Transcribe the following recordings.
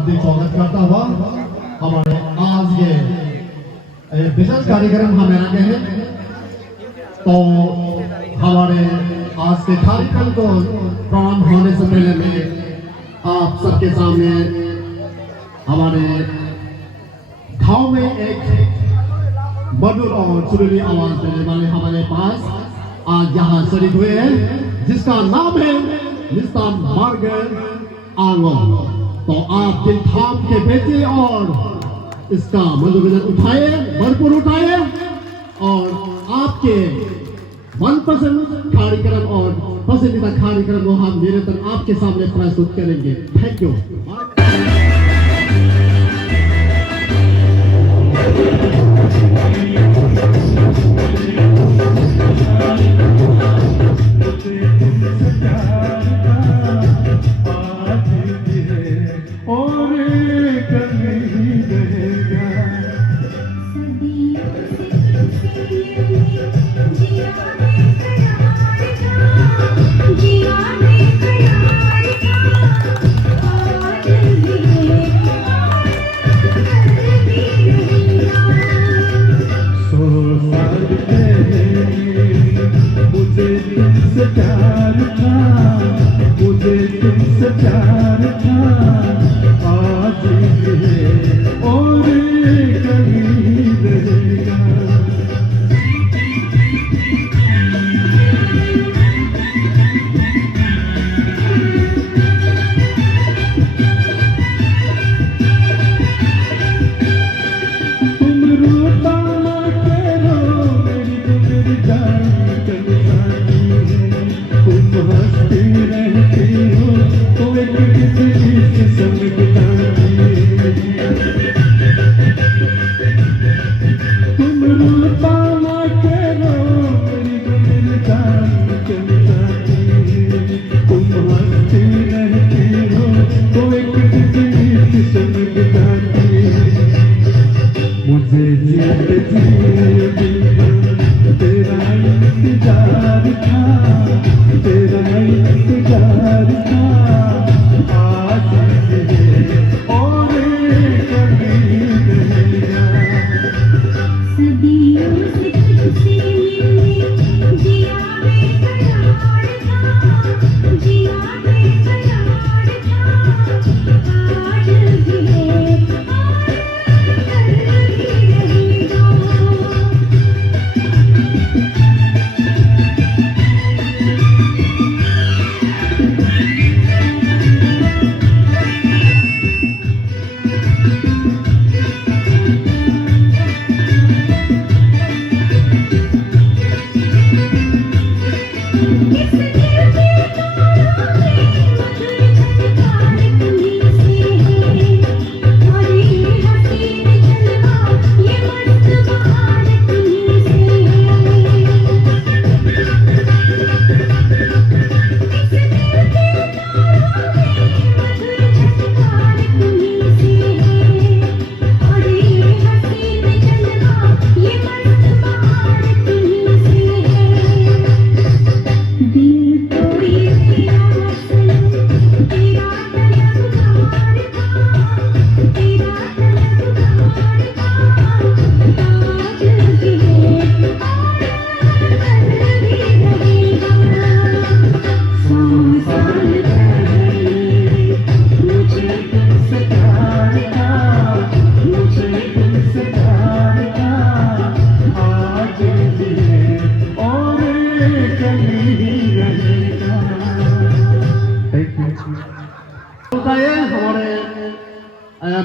स्वागत करता हुआ हमारे आज ये विशेष कार्यक्रम हमें रखे हैं। तो हमारे आज के कार्यक्रम को प्रारंभ होने से पहले मैं आप सबके सामने हमारे गांव में एक मधुर और सुरीली आवाज देने वाले हमारे पास आज यहाँ शरीक हुए हैं, जिसका नाम है मिस्टर मार्गर आंगो। तो आप दिल थाम के बैठे और इसका मनोरंजन उठाए, भरपूर उठाए और आपके मनपसंद कार्यक्रम और पसंदीदा कार्यक्रम को हम निरंतर आपके सामने प्रस्तुत करेंगे। Thank you.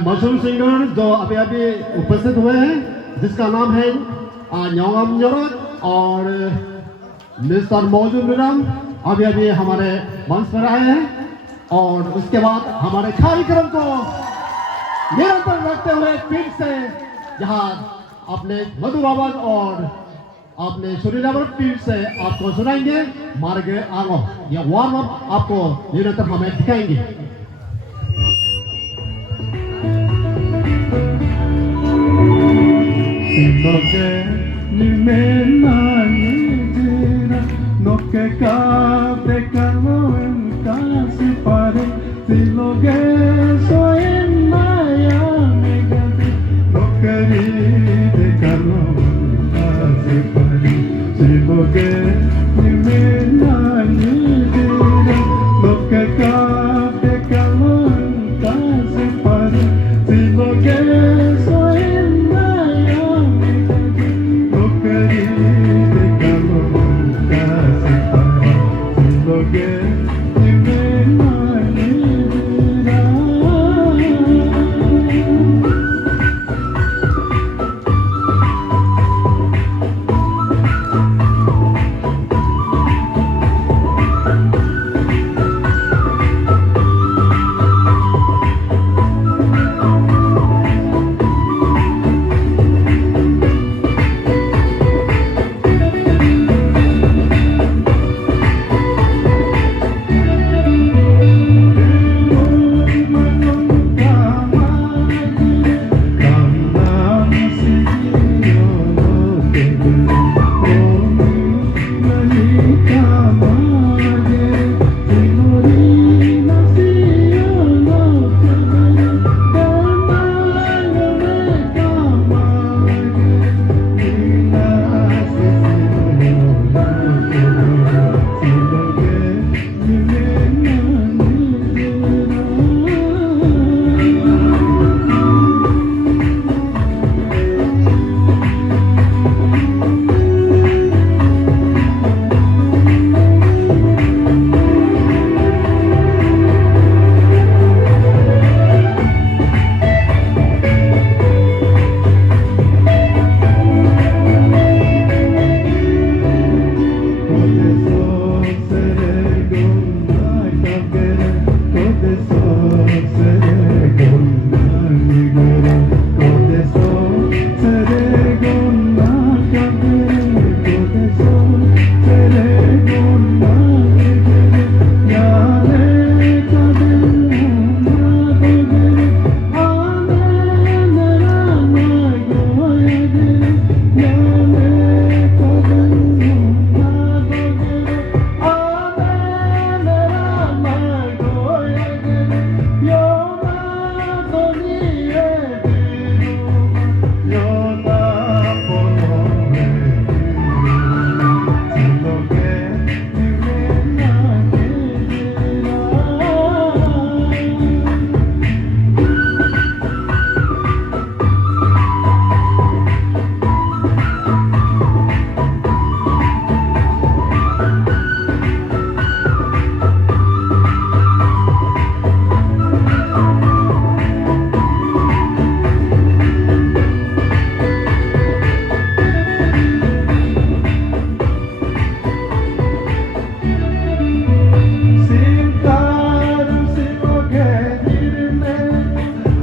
मशहूर सिंगर जो अभी अभी उपस्थित हुए हैं, जिसका नाम है न्योंगम न्योरत और मिस्टर मौजूद निरम अभी अभी हमारे मंच पर आए हैं। और उसके बाद हमारे कार्यक्रम को निरंतर रखते हुए फिर से यहाँ अपने मधुर आवाज और अपने सुरीला फिर से आपको सुनाएंगे मार्गे आंगो। यह वार्म अप आपको निरंतर हमें दिखाएंगे। Lo que ni me naguera, no que cabe calo en casi pare, si lo que soy en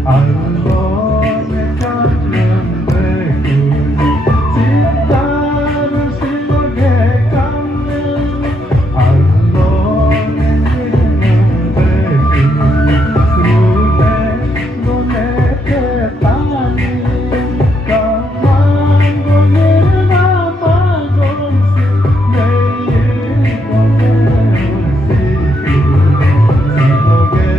Alone kangen beku cinta dan siloge kangen Alone beku Rute gone ketani Kaman gone nama gonsi Neyi gone ursi Siloge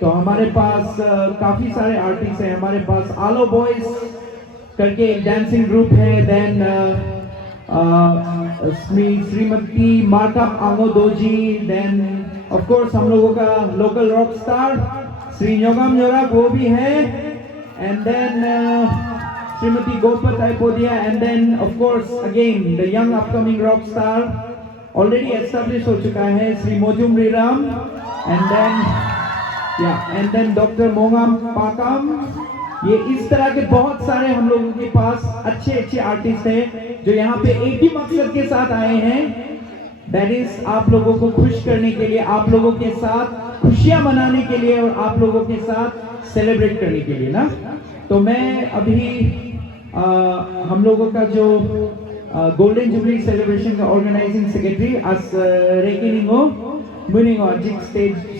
तो हमारे पास काफी सारे artist हैं हमारे पास आलो boys करके एक dancing group है then Shrimati मार्कअप आंगोदोजी देन ऑफ कोर्स हम लोगों का local rock star Shri Nyogam Nyorak वो भी है and then Shrimati Gopat Aipodia and then of course again the young upcoming rock star already establish हो चुका है Shri Mojum Riram and then doctor Mongam Pakam ये इस तरह के बहुत सारे हम लोगों के पास अच्छे अच्छे आर्टिस्ट हैं जो यहाँ पे एक ही मकसद के साथ आए हैं दैट इज आप लोगों को खुश करने के लिए आप लोगों के साथ खुशियां मनाने के लिए और आप लोगों के साथ सेलिब्रेट करने के लिए ना तो मैं अभी हम लोगों का जो गोल्डन जुबली सेलिब्रेशन का ऑर्गेनाइजिंग सेक्रेटरी अस रेकिनिंगो मुनिंगो अजिक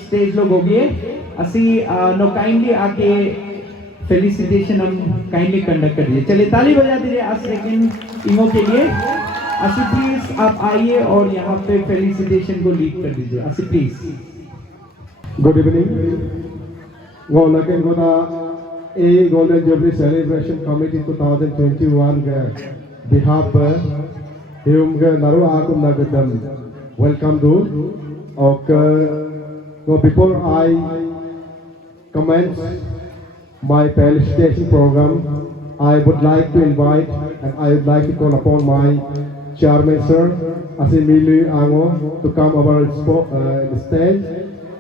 स्टेज लोग होगी असी नो काइंडली आके फेलिसिटेशन हम काइंडली कंडक्ट कर दीजिए चलिए ताली बजा दीजिए अस रेकिनिंग इंगो के लिए असी प्लीज आप आइए और यहाँ पे फेलिसिटेशन को लीड कर दीजिए असी please Good evening. Ngolaken gona A Golden Jubilee Celebration Committee 2021 ga behalf per hium ga naru akum nagadam welcome to before I commence my felicitation program I would like to invite and I would like to call upon my chairman sir Asimilu Ango to come over the stage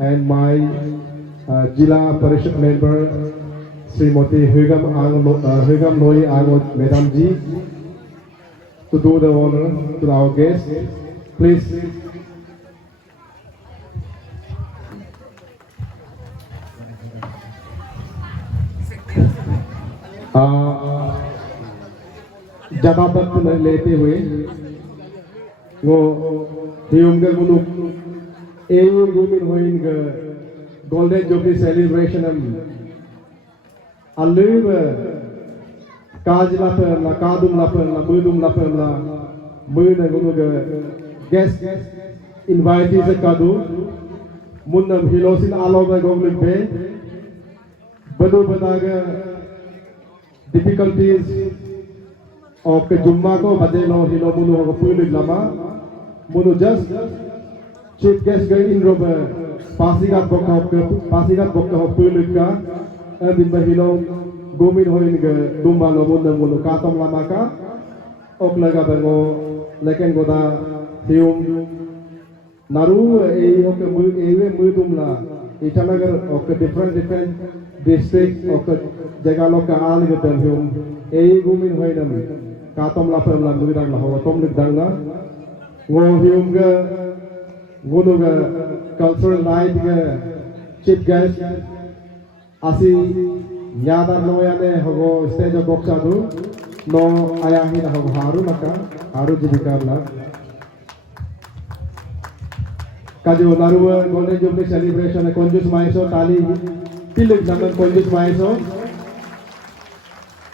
and my Jila Parishad member Srimati Hugam Noi Ango Madam Ji to do the honor to our guest. Please. जवाबत लेते हुए वो हियुमगल मुनुक गुमिन होइंग golden jubilee celebration अलुब काज लापन कादुम लापन मुदुम लापन मुन गुनुग गेस्ट इनवाइटीज कादु मुन्नम हिलोसिन आलोग गोगलिक बे बदु बदाग difficulties of the Jumma ko badelo hilo munu ho pulik lama munu just chief guest ga in robe pasigat bokka ho pulik ka bin bahilo gomin hoin ga dumba lo munu katom lama ka ok laga bango leken goda hium naru ei ok ewe mudumla itanagar ok different district ok jaga loka al getem hium ei gumin hoinam katom la perla mudirang la ho tom lik dangla ngo hium ga gunu ga cultural night ga chief guest asi nyada noyane hogo stage boxa du no ayahi na hogo haru jibikarla kajo naruwa golden jubilee celebration konjus maiso tali pilih zaman konjus maiso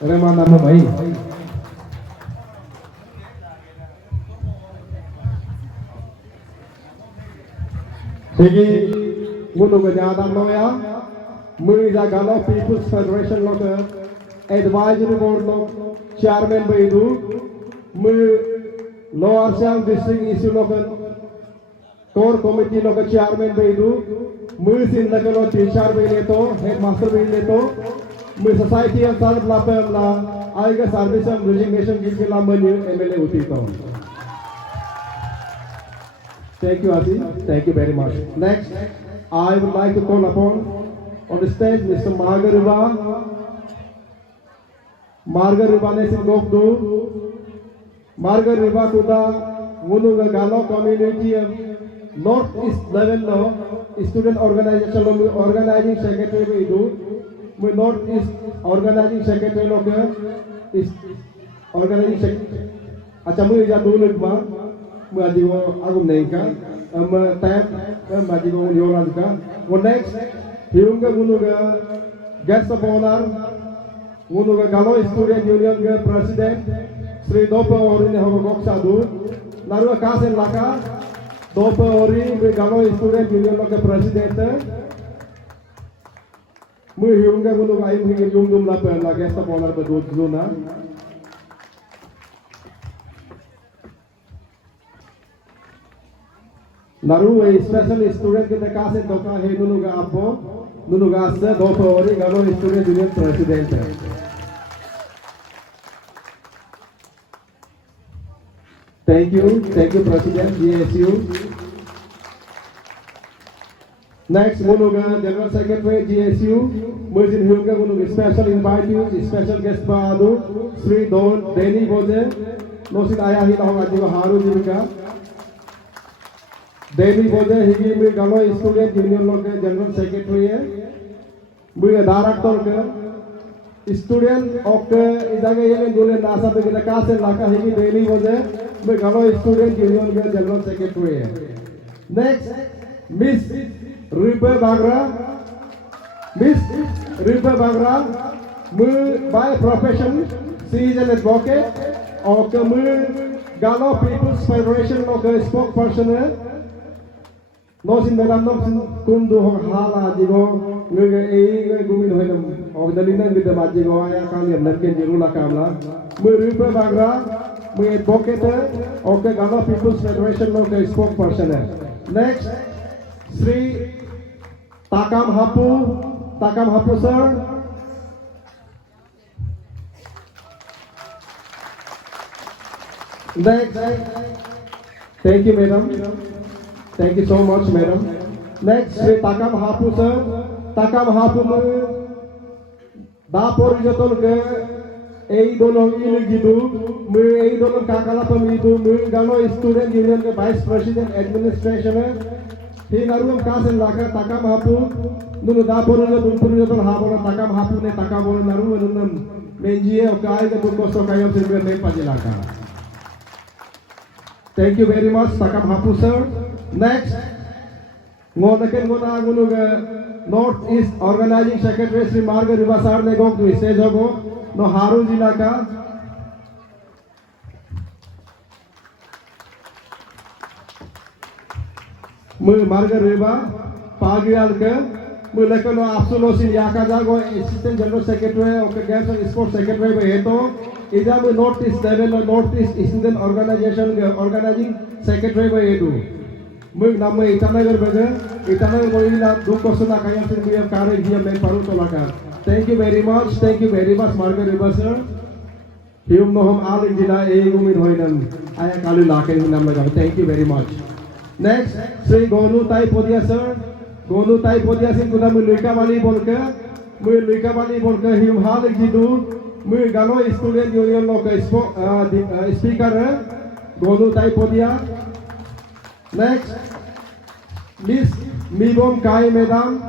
Rema nama bayi. Segi gunu gajadam loya, Muiza Galo People's Federation loka, Advisory Board lok, Chairman bayidu, Mu Lower Siam District issue loka, Core Committee loka Chairman bayidu, Mu sin lakalo teacher bayi leto, Headmaster bayi leto, My society and salad lapem la aiga service and resignation give ke lam menu MLA utito. Thank you, Asi. Thank you very much. Next, I would like to call upon on the stage Mr. Margariba. Margariba ne singokdu. Margariba kuda munuga galo community North East level lo student organization organizing secretary be idu. Mu North East organizing secretary lo ke is organizing secretary. Acha mu ija dulu ma. Madigo agum neka tap madigo yoran ka next hiunga gunuga guest of honor gunuga galo student union ga president Sri Dopa Ori ne hogo goksadu naru kasen laka Dopa Ori me galo student union ga president mu hiunga gunuga ayu hingi dum la pa la guest of honor ba dot zona Naru a special student ke kase doka he nunuga apo nunuga se dopa ori galo student union president hai. Thank you president GSU. Next munuga general secretary GSU mujin huga munuga special invite you special guest ba adu Sri Don Deni Boje nosin aya hi lahong ajigo haru jivika David Boje higi me galo student union lo ke general secretary hai me director ke student ok idaga yele dole nasa pe ke ka se laka higi David Boje me galo student union ke general secretary hai. Next Miss Rupa Bagra me by profession she is an advocate ok me galo people's federation lo ke spokesperson hai Nosin madam nosin kundu hala jigo ngege ei gumin hoinam ogdalina gida majigo aya kaliam nanken jirula kamla mu Rupa Bagra mu advocate okay Galo People's Federation lo ke spokesperson hai. Next Sri Takam Hapu sir. Next thank you madam. Thank you so much, madam. Next, Sri Takam Hapu sir. Takam Hapu mu dapor jotol ke ei dolong ilu gitu, mu ei dolong kakala pemidu, mu galo student union ke vice president administration hai. Hi naruam kasen laka Takam Hapu nunu dapor jotol habona Takam Hapu ne Takam bol naru nunam menjie okai ke bukosto kayam sirbe me pajilaka. Thank you very much, Takam Hapu sir. Next, ngonaken ngona ngunuga North East Organizing Secretary Sri Margariba sir ne gok tu stage hogo no Haru jila ka mu Margariba Pagial ke mu lekono absolusin yaka jago assistant general secretary of games and sports secretary ba heto ida mu North East level North East student organization organizing secretary ba hetu Mung nama itanagar baga, itanagar bolehlah dua kosong kaya sendiri yang kare dia main paru tolakan. Thank you very much, Margariba sir. Hium noham aling jila gumin hoinan ayah kali laken hinam lagi. Thank you very much. Next, Sri Gonu Tai Podia sir. Gonu Tai Podia sing kuda meluika bali bolka hium haling jidu, galo student union loka speaker Gonu Tai Podia. Next, Miss Mibom Kai Madam.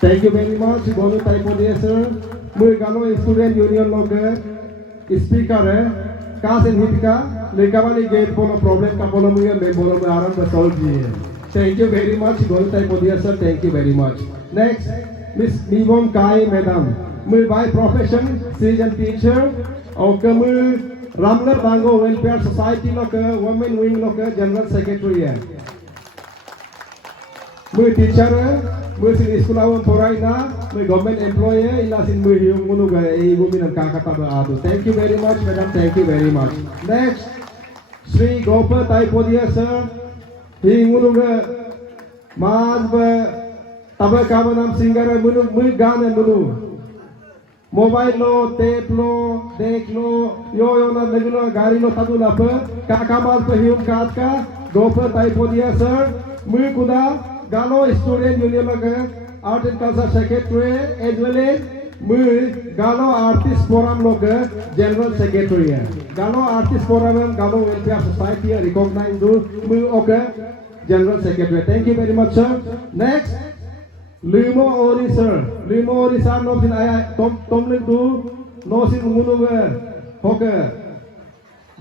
Thank you very much. Gonu Taipodia sir. Mui galo student union loke speaker hai. Kasen hitka lekawali gate polo problem ka polo mui me bolo me aram ba solve kiye. Thank you very much Gonu Taipodia sir. Thank you very much. Next, Miss Mibom Kai Madam. Mui by profession she is a teacher. Okay, mui Ramler Bango Welfare Society loke women wing loke general secretary hai. Mui teacher mui sin school awam porai na mui government employee hai ila sin mui hiung munu ga ei women kakata ba adu. Thank you very much madam. Thank you very much. Next, Sri Gopa Taipodia sir. Hi munu ga maaz ba tabak kamanam singer munu mui gan munu Mobile lo, tape lo, deck lo, yo na negno gari lo tadu na pe, kakamal pe hium kat ka, doper typo dia sir, mu kuda, galo student union lo ke, art and culture secretary, as well as mu galo artist forum lo ke, general secretary hai. Galo artist forum and galo welfare society recognize do, mu okay, general secretary. Thank you very much sir. Next. Limo ori sir, limo ori sir no sin aya tom ling tu no sin munu ge hoke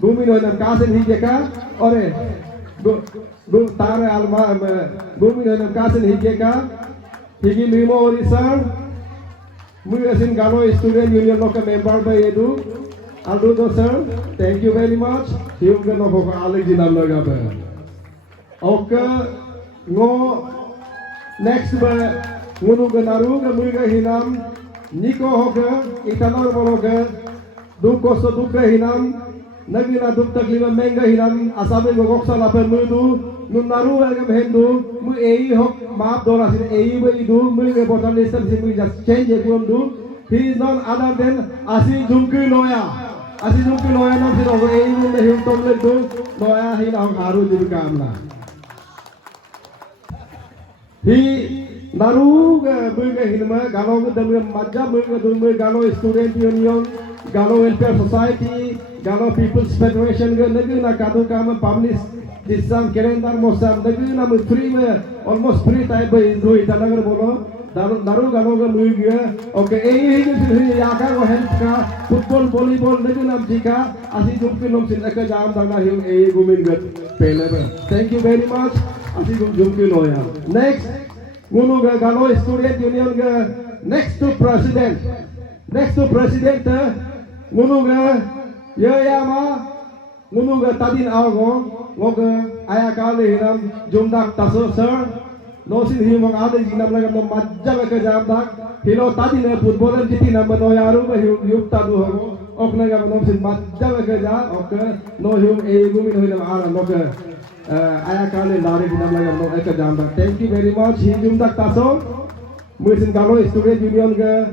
gumi no nam kasen hi jeka ore gu tare alma gumi no nam kasen hi jeka higi limo ori sir mu asin galo student union lo ka member ba edu aldo do sir, thank you very much. Hium ge no hoke alig jinam laga ba okay ngo next ba ngunu genaru ke muga hinam niko hoga itanor bologa du koso du ke hinam nagina du takliba menga hinam asabe goksa lapen mudu nu naru agam hendu mu ei hok map dola sin ei be du mu ge botan listan sin mu just change ekum du. He is none other than Asi Jumki Loya. Asi Jumki Loya nam sin hoga ei mu ne him tomle du loya hinam haru jibika amna. He Naruga Burga Hinma, Galo Maja Burga Dumba, Galo Student Union, Galo Welfare Society, Galo People's Federation, Naguna Kadu Kama Publish, this some Kerendar Mosam, Naguna with three almost three type of do it another bolo, Naru Galoga Muga, okay, Yaka Helka, football, volleyball, Naguna Jika, Asi Jumkinum in Ekajam, Dana Him, a woman good pay level. Thank you very much, Asi Jumki Loya. Next. Ngunu ga Galo Student Union ga next to president ngunu ga yama ngunu ga tadin ago ngoga aya kali hinam jumdak taso sir no sin himong ade jinam laga no majja ga jamdak hilo tadin football jiti nam no yaru ba yup tadu ho okna ga no sin majja ga ja ok no him e gumi no hinam ala no ga aya kali lari hinam laga no ek jamdak. Thank you very much. He jumdak taso muisin Galo Student Union ga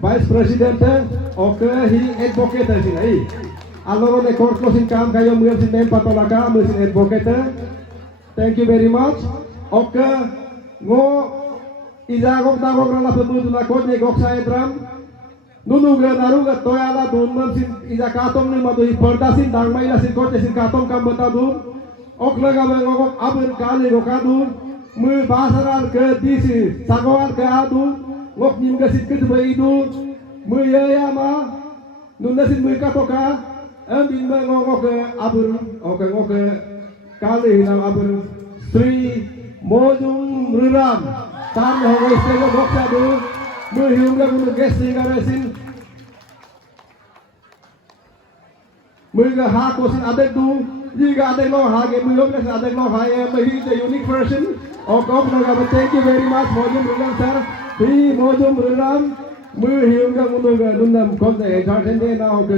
vice president okay he advocate sin ai allo ne court lo sin kam kayo muisin nem patolaka muisin advocate. Thank you very much. Okay ngo izagok dagok rala pemudu na ko ne gok sa edram nunu ga naru ga toyala dunman sin izakatom ni madu perdasin dangmaila sin ko sin katom kam batadu okla ga ngok abur kali gokadu mu basaral ke disi sagowal ke adu ngok nim ga sit ke baidu mu yama nunasin mu katoka ambin ma ngok abur okay ngok kali nam abur Sri Mojum Ruram tan ho istego goksa du mu hium ga mu guest singarasin mu ga ha ko sin adek du jiga adek lo ha ge mu lo ga adek lo ha ye he is a unique person. Thank you very much Mojum Ruram sir. He Mojum Ruram mu hium ga mu ga nunam kon de garden de na ho ge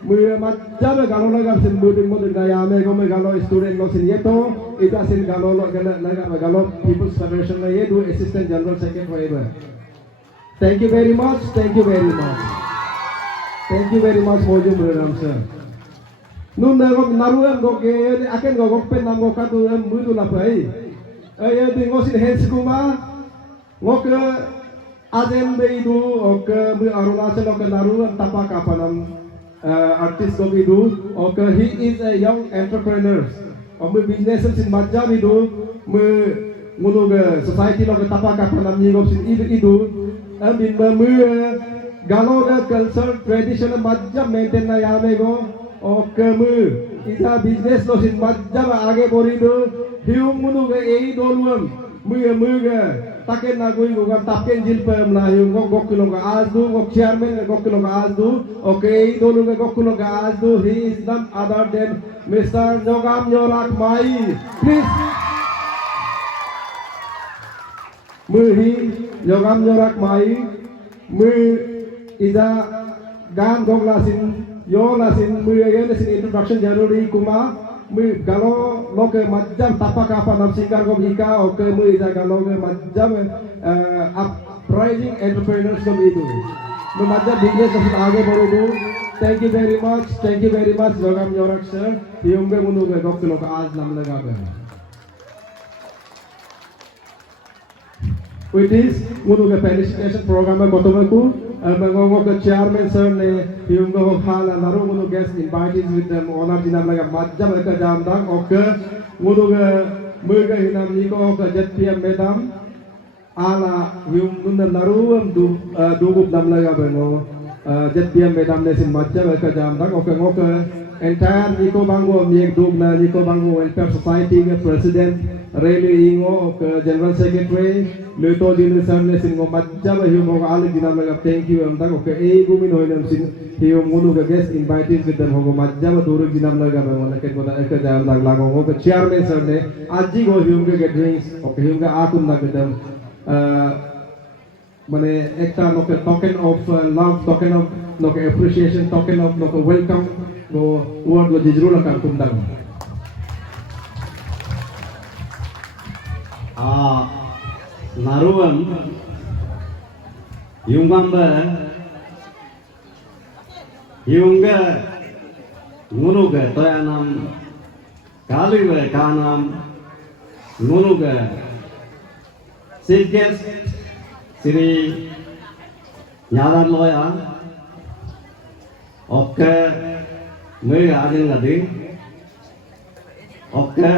mu majja ga Galo la ga sin mu ga ya me go me Galo student lo sin yeto ita sin Galo lo ga Galo People's Federation la ye do assistant general secretary. Thank you very much. Thank you very much. Thank you very much Mojum Ruram sir. Nun naruan go ge aken go pen nam go katu mu du la pai ye di ngosin hens kuma ngok adem beidu ok mu Arunachal ok naruan tapa kapanam artist go bidu ok he is a young entrepreneur mu business sin majja bidu mu munu ge society lo tapa kapanam ni go sin idu ambin mu Galo ga culture tradition majja maintain na yame go okay mu isa business lo sin majja age boridu hium munu ge ei dolum mu ge taken na goi go taken jil pam la hium go kilo ga azdu go chairman go kilo ga azdu okay ei dolu ge go kilo ga azdu he is none other than Mr. Jogam Nyorak Mai. Please mu hi Jogam Nyorak Mai mu isa gan gog la sin yo la sin mu ye sin introduction jaruri kuma mu Galo lo ke majjam tapa kapa nam singar go bika okay mu isa Galo ke majjam uprising entrepreneurs go itu Numajab bigness of आगे बढ़ो. Thank you very much, Jogam Yorak sir. Hiumbe munu be gok lok आज नाम लगा बे. With this, munu ke felicitation program में कोतो में को मंगों के chairman sir ने हिumbe को खाला नारू munu guest invited with them honor जिनाम लगा majab एक जाम दांग ओके munu के मुर्गे हिनाम निको के जत्तिया madam ala hiumbe naru dugup नाम लगा बे नो जत्तिया मैडम ने सिम majab एक जाम दांग okay okay entire Nico Bango Miek Dugna Nico Bango Welfare Society के president Rayleigh Ingo के general secretary Leto Dinu Samne Singo Majab Hiumo Ali Dinam लगा thank you हम तक ओके एक गुमिन होने हम सिन हिउम मुनु के guest invited with them होगो Majab दूर दिनम लगा मैं के बोला एक जाम लग लागो के chairman sir ने आज जी को हिउम के gatherings ओके हिउम का आकुम ना के दम माने एक ता नो के token of love token of नो के appreciation token of नो के welcome go word go jijru la kan kumdang naruam yungamba yunga ngunuga toyanam kaliwe kanam ngunuga sitges siri nyadan loya oke mới ajeng ngadi oke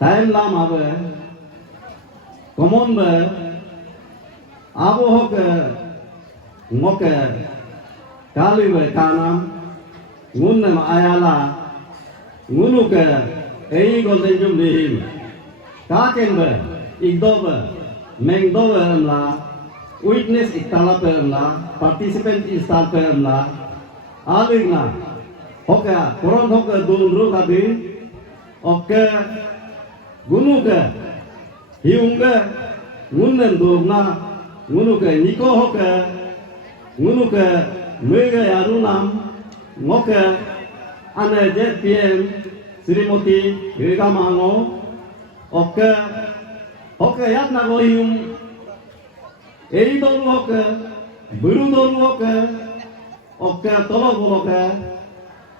time lam abe common be abo hok ngoke kali be kanam ngun ma ayala ngunu ke ei golden jum lihim ka ken be igdo be meng do be la witness itala pe la participant istal pe la aligna oke koron hok dulu kadi oke gunu ke hiunga ngunen dogna ngunu ke niko hok ngunu ke mega yarunam ngoke ane je pm Srimoti Rigamango oke oke yatna go hium ei dolu oke buru dolu oke oke tolo boloke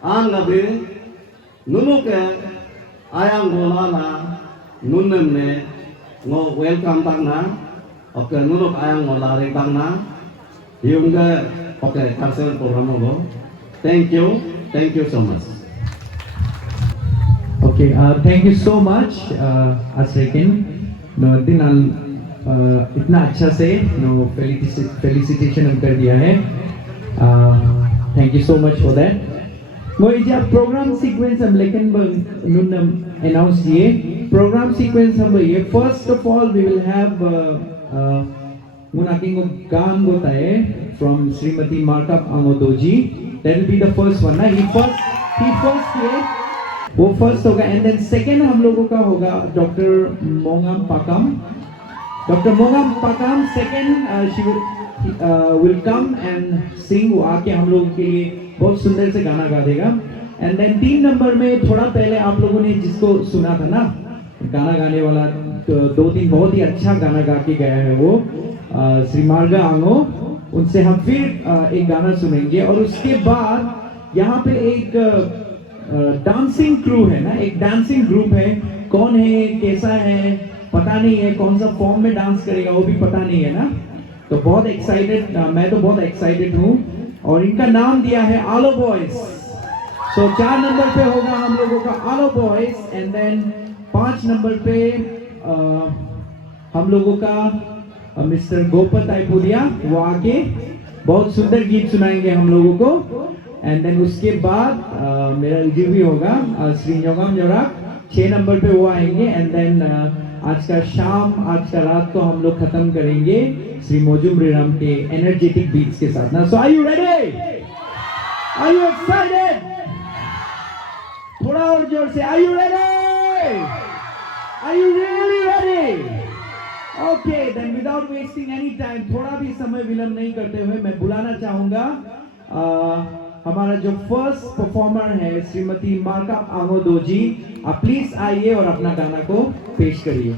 an gabe nunuke ayang bolana nunnemne ngo welcome tangna oke nunuk ayang ngo lari tangna hiunga oke karsel program go thank you so much. Okay, thank you so much, Asrekin. No, दिनाल इतना अच्छा से no felicitation हम कर दिया है. Thank you so much for that. मोई जब program sequence हम लेकिन नुन announce किए. Program sequence हम ये first of all we will have मुनाकिंग को गान होता है from Srimati Markup Angodoji. That will be the first one ना. He first किए. वो फर्स्ट होगा एंड देन सेकेंड हम लोगों का होगा doctor Mongam Pakam second she will come and sing. वो आके हम लोगों के लिए बहुत सुंदर से गाना गा देगा. एंड देन 3 नंबर में थोड़ा पहले आप लोगों ने जिसको सुना था ना गाना गाने वाला 2-3 बहुत ही अच्छा गाना गा के गया है वो श्री मार्गा आंगो. उनसे हम फिर एक गाना सुनेंगे और उसके बाद यहाँ पे एक डांसिंग क्रू है ना. एक डांसिंग ग्रुप है. कौन है कैसा है पता नहीं है. कौन सा फॉर्म में डांस करेगा वो भी पता नहीं है ना. तो बहुत एक्साइटेड मैं तो बहुत एक्साइटेड हूँ. और इनका नाम दिया है आलो बॉयज. सो 4 नंबर पे होगा हम लोगों का आलो बॉयज. एंड देन 5 नंबर पे हम लोगों का मिस्टर गोपत आईपुरिया वो आके बहुत सुंदर गीत सुनाएंगे हम लोगों को. एंड देन उसके बाद मेरा रिव्यू होगा श्री योगम जोराक 6 नंबर पे वो आएंगे. एंड देन आज का शाम आज का रात को हम लोग खत्म करेंगे श्री मोजुम रिराम के एनर्जेटिक बीट्स के साथ ना. So are you ready? Are you excited? थोड़ा और जोर से are you ready? Are you really ready? Okay then without wasting any time थोड़ा भी समय विलंब नहीं करते हुए मैं बुलाना चाहूंगा हमारा जो फर्स्ट परफॉर्मर है श्रीमती मार्का आंगोदोजी. आप प्लीज आइए और अपना गाना को पेश करिए.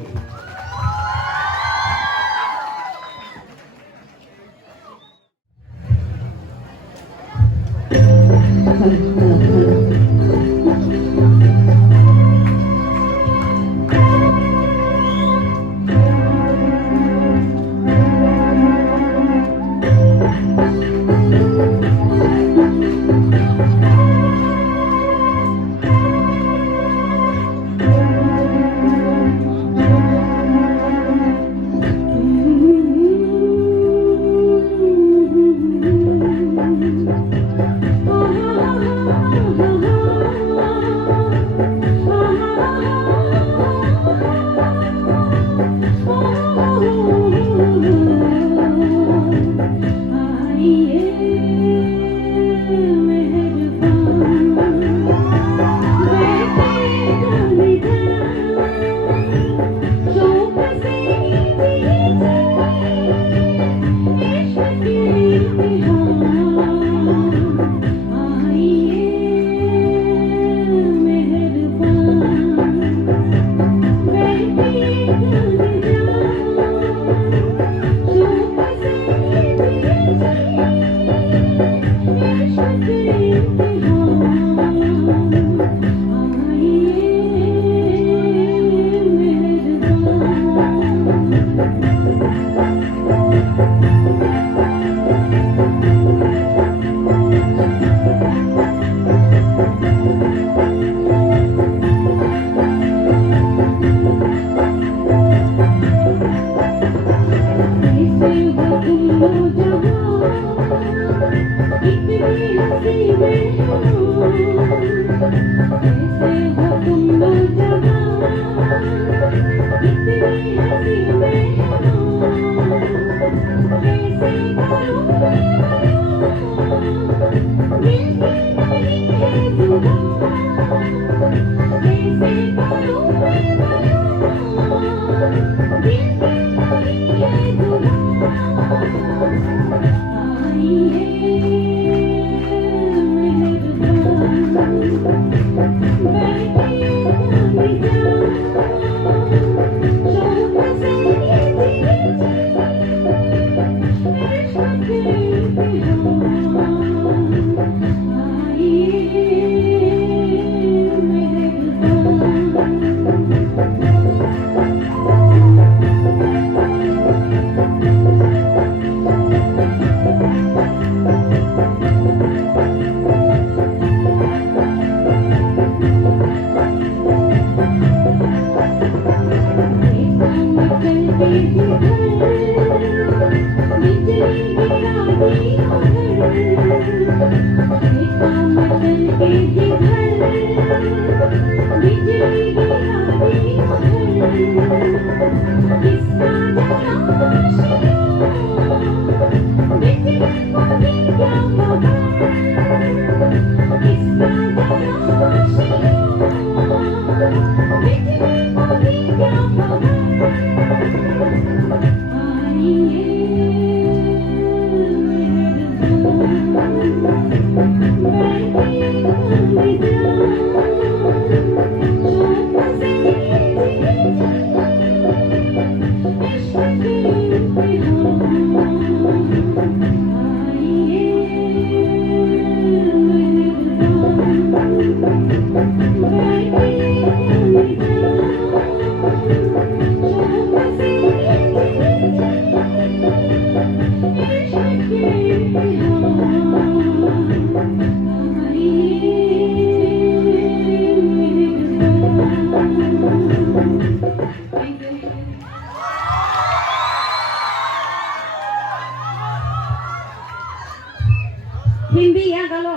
हिंदी या गालो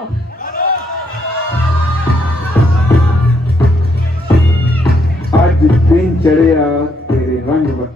आज दिन चढ़िया तेरे रंग पर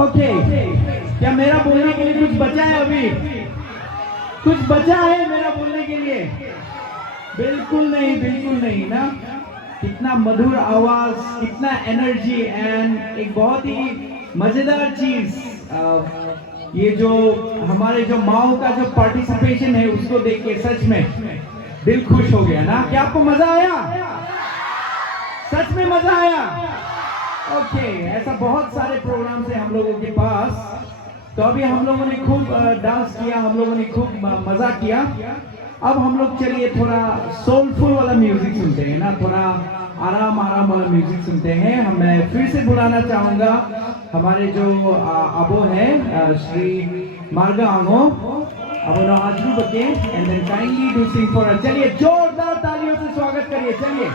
ओके, क्या मेरा बोलने के लिए कुछ बचा है अभी? कुछ बचा है मेरा बोलने के लिए? बिल्कुल नहीं ना। कितना मधुर आवाज, कितना एनर्जी एंड एक बहुत ही मजेदार चीज, ये जो हमारे जो माओ का जो पार्टिसिपेशन है उसको देख के सच में दिल खुश हो गया ना। क्या आपको मजा आया? सच में मजा आया? ओके, ऐसा बहुत सारे प्रोग्राम है हम लोगों के पास। तो अभी हम लोगों ने खूब डांस किया, हम लोगों ने खूब मजा किया। अब हम लोग चलिए थोड़ा सोलफुल वाला म्यूजिक सुनते हैं ना, थोड़ा आराम वाला म्यूजिक सुनते हैं। मैं फिर से बुलाना चाहूंगा हमारे जो अबो है श्री मार्गा आंगो, अबो नो आजू बके and then kindly do sing for us. चलिए जोरदार तालियों से स्वागत करिए। चलिए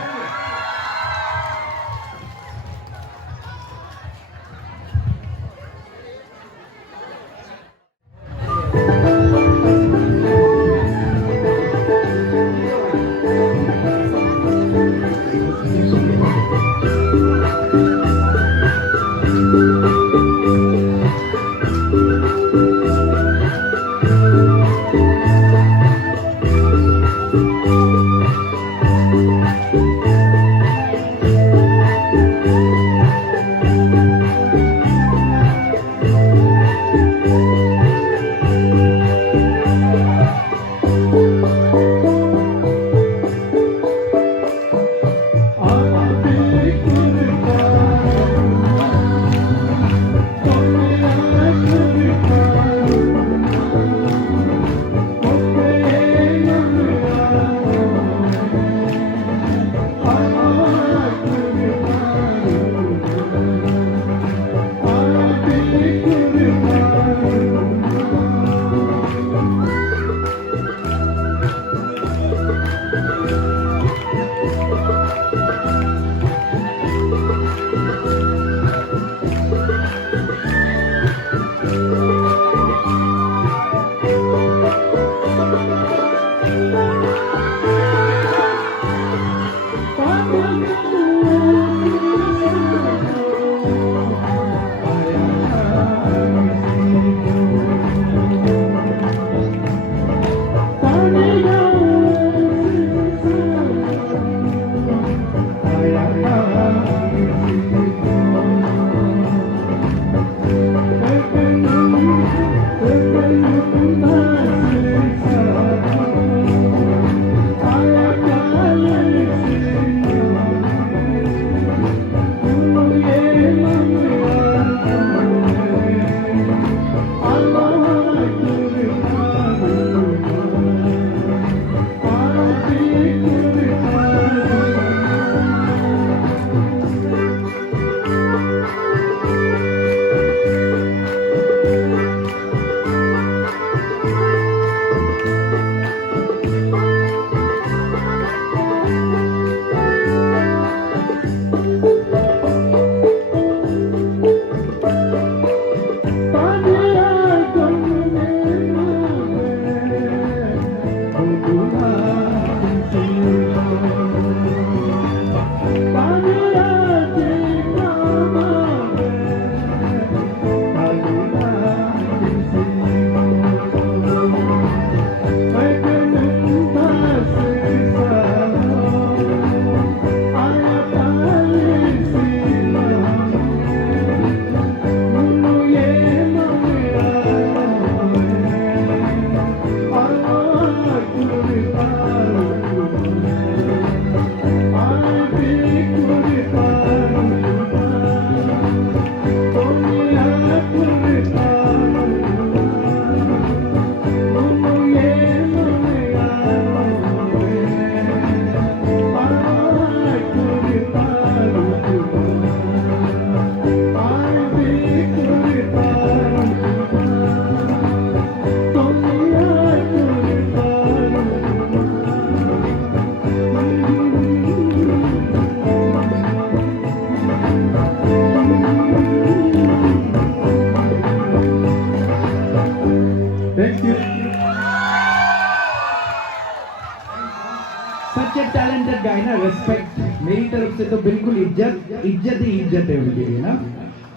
टैलेंटेड गाय ना, रेस्पेक्ट मेरी तरफ से तो बिल्कुल इज्जत इज्जत ही इज्जत है उनके लिए ना।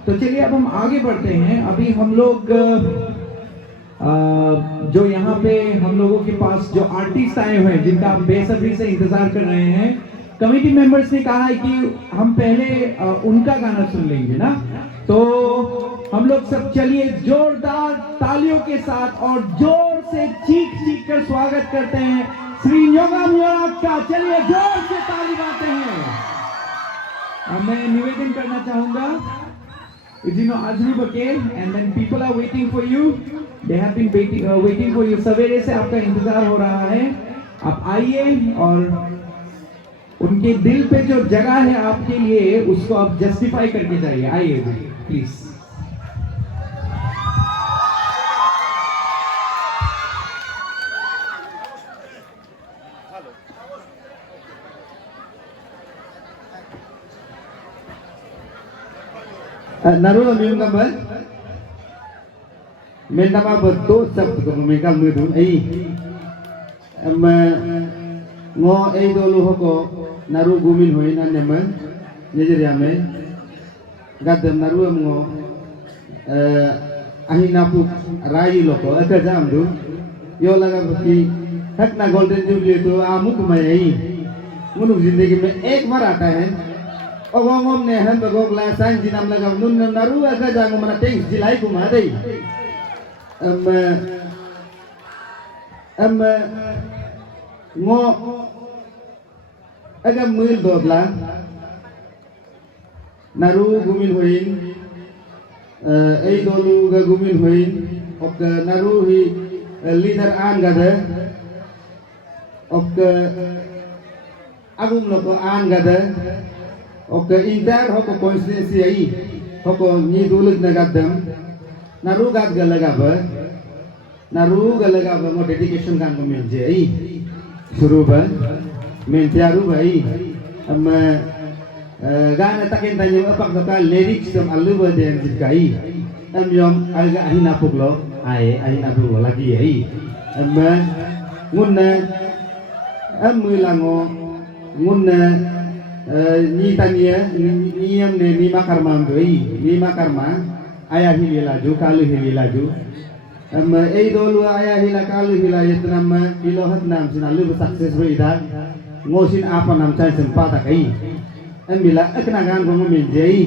तो चलिए अब हम आगे बढ़ते हैं। अभी हम लोग जो यहाँ पे हम लोगों के पास जो आर्टिस्ट आए हुए हैं जिनका आप बेसब्री से इंतजार कर रहे हैं, कमेटी मेंबर्स ने कहा है कि हम पहले उनका गाना सुन लेंगे ना। तो हम लोग सब चलिए जोरदार तालियों के साथ और जोर से चीख कर स्वागत करते हैं श्री न्योंगाम योराक का। चलिए जोर से ताली बजाते हैं। अब मैं निवेदन करना चाहूंगा, you know Ajru Bakel, and then people are waiting for you. They have been waiting for you. सवेरे से आपका इंतजार हो रहा है। आप आइए और उनके दिल पे जो जगह है आपके लिए उसको आप जस्टिफाई करके जाइए। आइए please. Naruh mium gambar, mentama betul sab tu mereka mudu. Ngo dulu hoko naruh gumin hoin an nyaman, nyejer yame. Gadam naruh ngo ahi napu rai loko, agak jam tu. Yo laga bukti hak na golden jubilee tu amuk mai. Munu zindagi में एक बार आता है। Ogongom ne han bagog la sang jinam lagam nun naru aga jang mana teng jilai ku ma dei ngo aga mil dobla naru gumin hoin ei dolu ga gumin hoin ok naru hi leader an gada ok agum loko an gada ok inter hoko constituency ai hoko ni duluk nagadam naru gad galagaba mo dedication kan ko milje ai shuru ba mentiaru bai am gana takin tanyo apak ka lyrics sam alu ba den jikai am yom aga ahina puglo ahina puglo lagi ai am ngunna am milango ngunna ni tania ni amne ni makarma doi ni makarma ayah hili laju kalu hili laju ei dolu ayah hila kalu hila yetnam ilohat nam sinalu sukses be idak ngosin apa nam cai sempat kai bila eknagan gomo menjei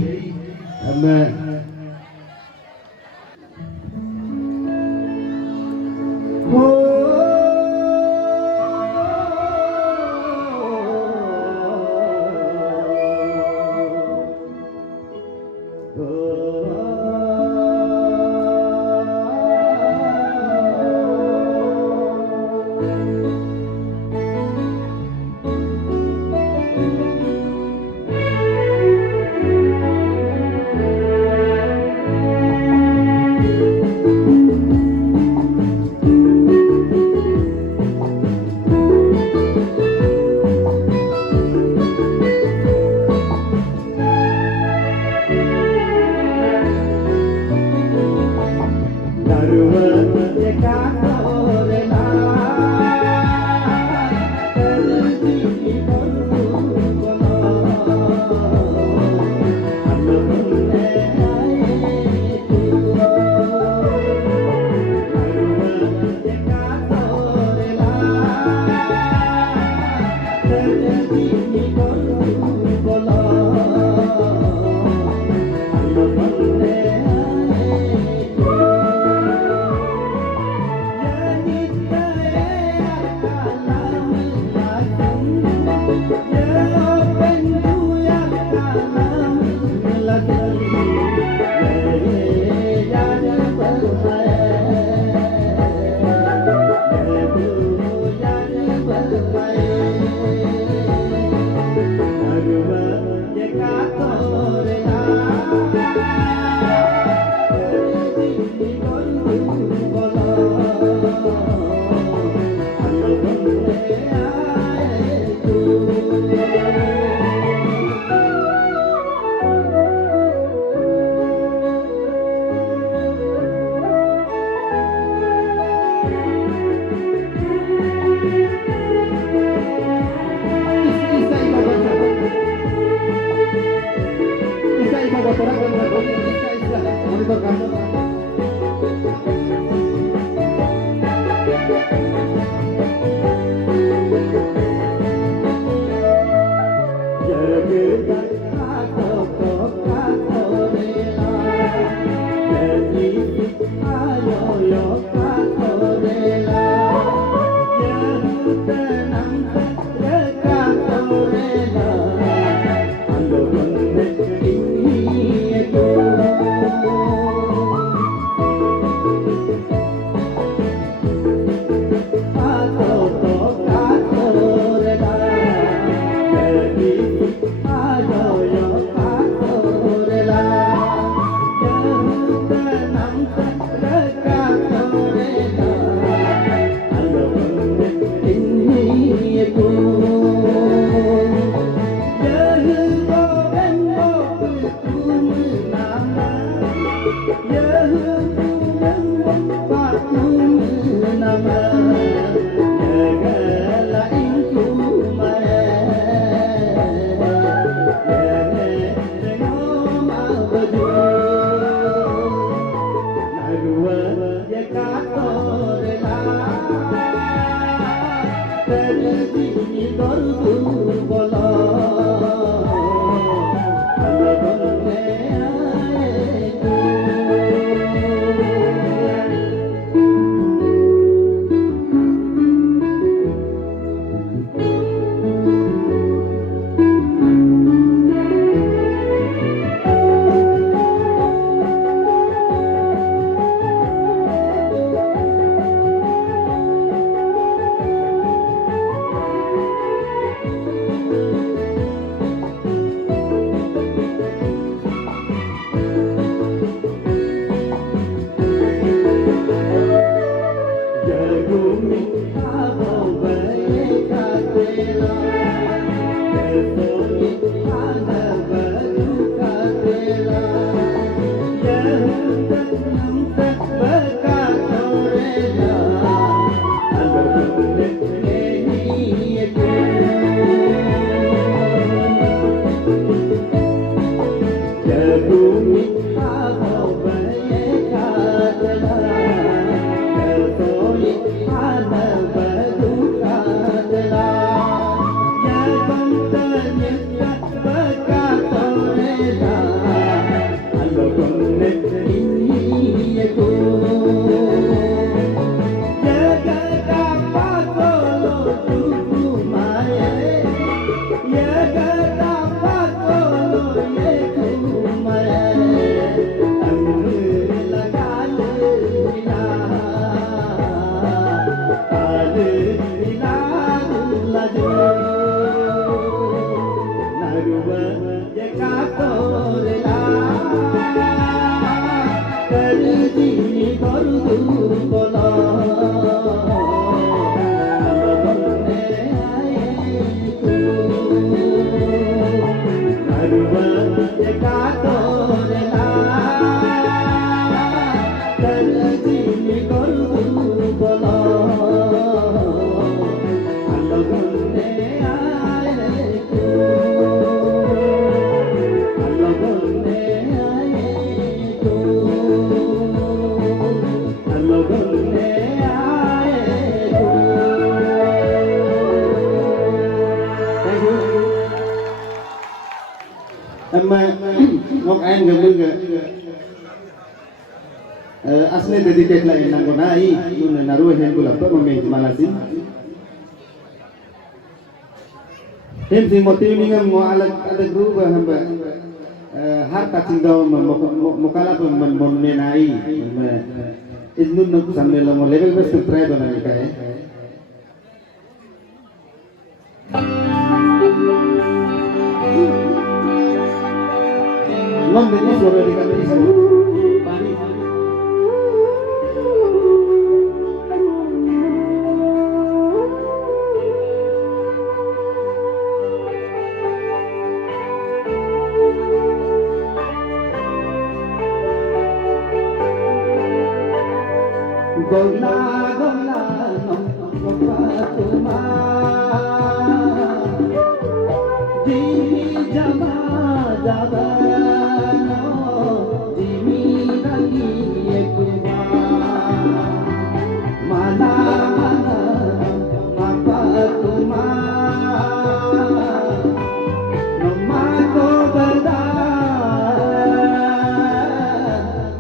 Ngok Ain gambar asli dedicate lah yang nangko nai, nun naruh hen gula apa memang malasin. Hem si motif ni ngam alat ada guru hamba har kacing daw mukala pun menai, itu nun sambil lo level best try dona ni kaya. Ngom dengan suara di kami pani. Gola gola nom kopatuma di jama jaba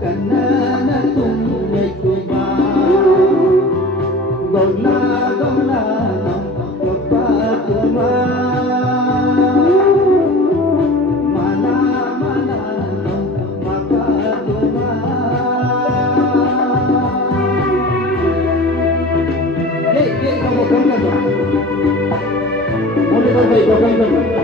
Kanana tu baik, welcome.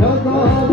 Yo go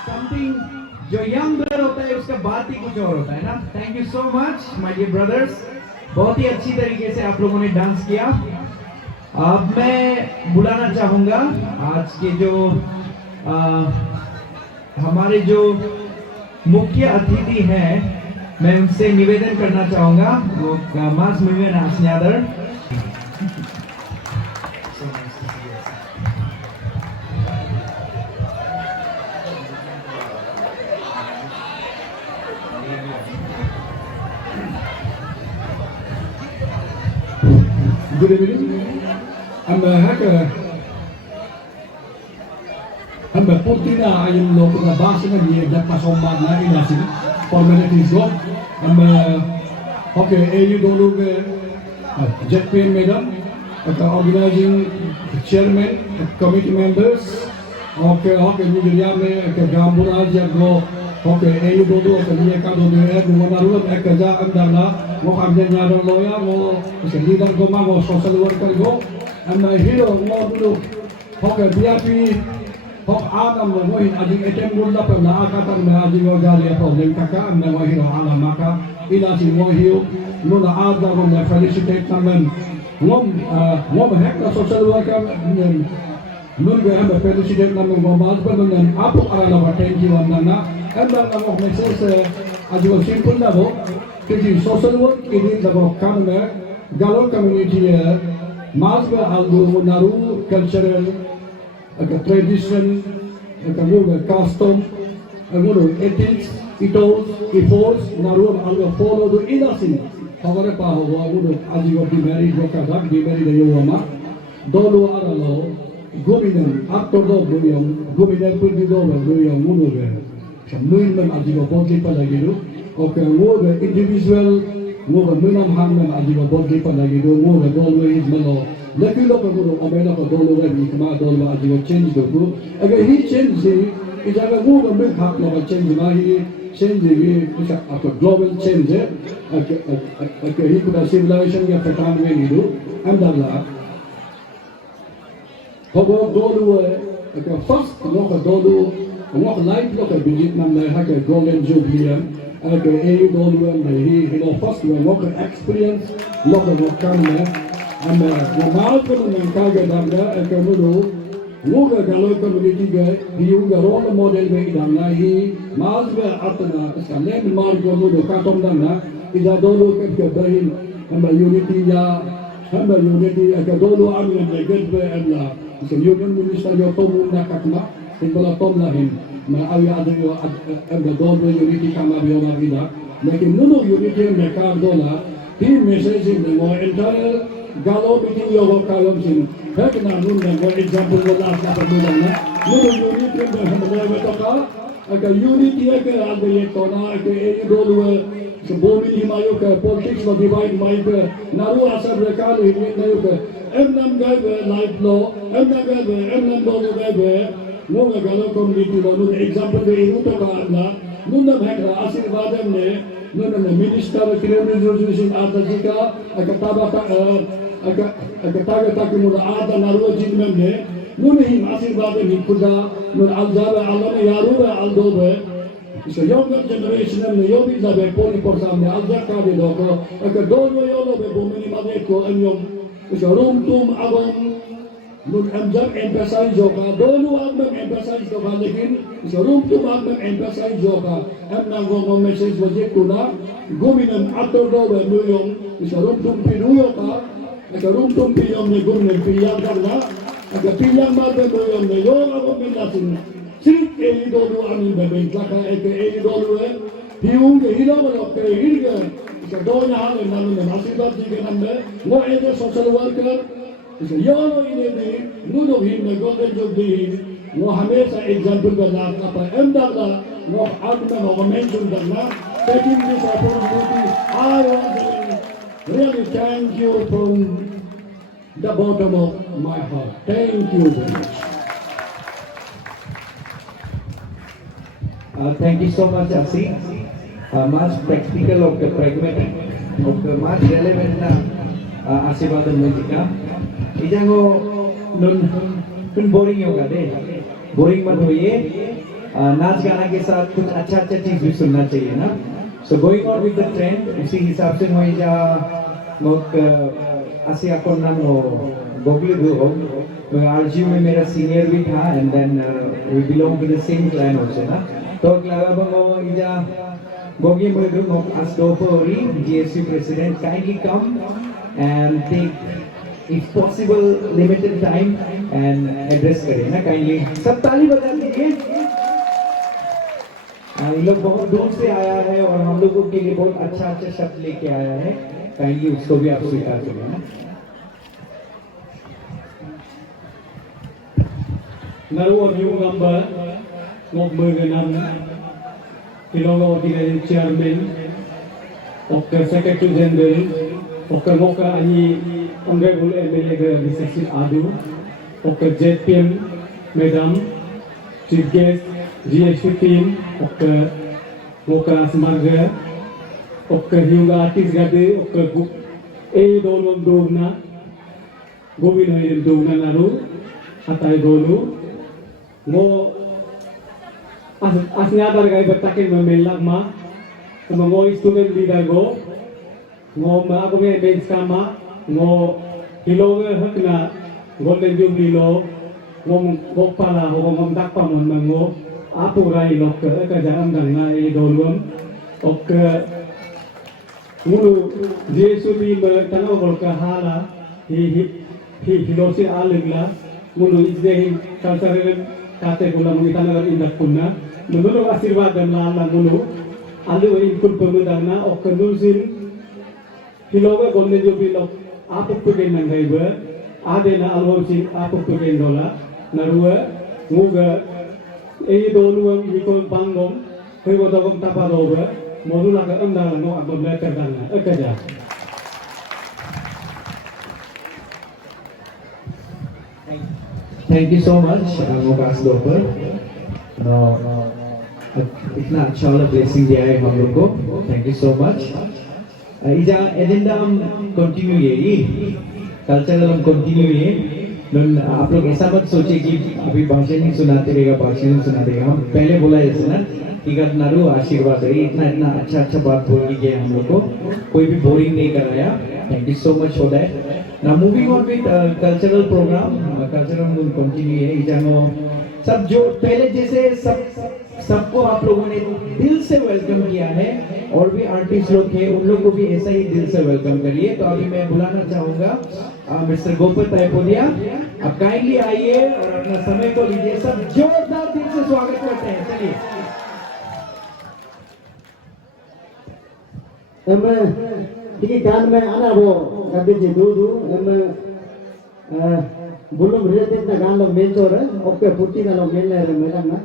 something जो younger होता है उसका बात ही कुछ और होता है ना। Thank you so much my dear brothers, बहुत ही अच्छी तरीके से आप लोगों ने डांस किया। अब मैं बुलाना चाहूंगा आज के जो हमारे जो मुख्य अतिथि हैं, मैं उनसे निवेदन करना चाहूंगा वो मास मिवेन आसन्यादर। Good evening. I'm a Putina. I am local Basina. We have Pasoma Nasi for many job. Okay. You don't look Jet Pain Madam, organizing chairman, committee members. Okay. You me Gambura Jago. Okay. You don't do it. You can't do it. Mo kamnya do loya mo leader ko mo social worker ko and hero mo do okay VIP Hok Adam na mohin ading etem mula pa na akatan na ading ogali po ng kaka na mohin ala maka ila si mohiu nuna ada mo na felicitate naman ngom hekta social worker nun ga hamba felicitate naman mo malpa nun apo ala na thank you nana anda na mo message ading simple na bo kasi social work ini na bo kamna galon community malpa algo naru cultural tradition, custom, ethics, ethos, naruam alga follow do inasin. Hagare pa ho agudo ajigo di married lokadak di married yoma. Dolo aralo gominen after do gominen pudi do gominen munuge. Samuin man ajigo bodli pa lagido. Okay, ngoga individual ngoga munam hamman ajigo bodli pa lagido ngoga dolo is malo. Laki lo ko do amena ko dolo ga ni kama dolo ajigo change do ko agar he change se ijaga mo ga me khap lo change ma hi change ge kusa ato global change agar he kuda civilization ga fatan me ni do andala ko dolo agar first lo ko dolo mo life lo ko bijit nam na ha ga golden jubilee agar e dolo na he lo first lo ko experience lo ko kan na Ama normal ko ng kagandang kamulo muga galo community ga diu ga role model be idanga hi mas ga atna sale mar ko mudo ka tom dana ida dolo ke bahin ama unity ya ama unity aga dolo am na gad be amla so union minister yo tom na katma singala tom lahin ma awi adu aga dolo unity kama bi ma vida lekin nuno unity me ka dola ti message ni mo entire Galo bitin yogo kayom sin. Hek na nun na for example wala na pamulang na. Nun unit yung hamala to ka. Aga unity ka aga yeto na aga e dolo sa bomi himayo ka politics mo divide my ka. Naru asar rekalo hindi na yo ka. Emnam gabe life law. Emnam gabe emnam dolo gabe. Nun galo community lo nun example de inuto ka na. Nun na hek na asirwadam ne. Nun na minister criminal resolution atajika aga tabata aga taga mula ada naruwa jinmem ne nun hi asirwad ni kuda nun aljabe alame yaruba aldobe so younger generation ne yobi zabe poli portam ne aljaka de doko aga dolo yolo be bomini made ko enyom so rum tum agom nun amjam emphasize joka dolo agam emphasize joka lekin so rum tum agam emphasize joka amna go message waje kuna gominam ator dobe nuyom so rum tum pinuyo ka Agar untung piyam ne gumnen piyam karna, agar piyam marbe goyam ne yong ako milasin. Sirip ei dolu amin beben laka eke ei dolu piyung ke hila wala ke hirga. Agar donya hale namin ne nasibat di ke namne, mo ede social worker. Agar yono ine di nudo hin ne golden jubilee. Mo hamesa example bana apa emdala mo adna mo mention dana. Taking this opportunity, I want to really thank you from the bottom of my heart. Thank you very much. Thank you so much, Asi. Much practical of the pragmatic, of the much relevant na Asiwadan Mujika. Ijango nun boring yoga de, boring मत होइए. नाच गाना के साथ कुछ अच्छा चीज भी सुनना चाहिए ना. So going on with the trend, उसी हिसाब से मैं जा लोग ऐसे अकॉर्ड नाम हो गोगली दो हो मैं आरजीयू में मेरा सीनियर भी था and then we belong to the same clan also ना तो क्लावा बंगो इजा गोगी मुझे लोग आज दोपहरी GSU president kindly come and take if possible limited time and address करें ना kindly सब ताली बजा दीजिए. ये लोग बहुत दूर से आया है और हम लोगों के लिए बहुत अच्छा शब्द लेके आया है. काइंडली उसको भी आप स्वीकार करें ना. Naruwa new number ngok mengenam kilongo di chairman of the secretary general of the moka ani honorable MLA ke Mrs. Adu of the JPM madam chief guest GSU team of the moka smarga of the young artist gade of the book e dolon dogna govinda dogna naru atai dolu ngo asnya dargai batakin memelak ma ngo student leader go ngo ma aku me bench kama ngo hiloge hakna golden jubilee lo ngom gokpala ho ngom dakpa mon mango apurai lok ka jam dangna e dolum ok mulu jesu bi me tano gol ka hala hi hilosi aligla mulu izde cultural kate gula muni tanagar indak punna mulu asirwad dan la mulu alu ikul pemudana ok nulsin hiloge golden jubilee lok apu pugen nangai be adena album sin apu pugen dola narua muga ei doluam hikol bangom hego dogom tapadoba modula ka andala no abon letter dana akaja thank you so much मोकास दोपर इतना अच्छा वाला blessing दिया है हम लोग को थैंक यू सो मच इजा एजेंडा हम कंटिन्यू ये कल्चरल हम कंटिन्यू ये आप लोग ऐसा मत सोचे कि अभी भाषण ही सुनाते रहेगा भाषण ही सुनाते रहेगा हम पहले बोला जैसे ना कि नारू आशीर्वाद है इतना इतना अच्छा बात बोल के गया हम लोग को कोई भी बोरिंग नहीं कराया thank you so much for that now moving on with cultural programme cultural will continue है इजानो सब जो पहले जैसे सबको आप लोगों ने दिल से वेलकम किया है और भी आर्टिस्ट लोग थे उन लोग को भी ऐसा ही दिल से वेलकम करिए तो अभी मैं बुलाना चाहूंगा मिस्टर गोपाल तायपोदिया आप काइंडली आइए और अपना समय को लीजिए सब जोरदार दिल से स्वागत करते हैं चलिए Tiki kan me ana bo gabi je du bulum related na gan lo mentor oke puti na lo menle re medan na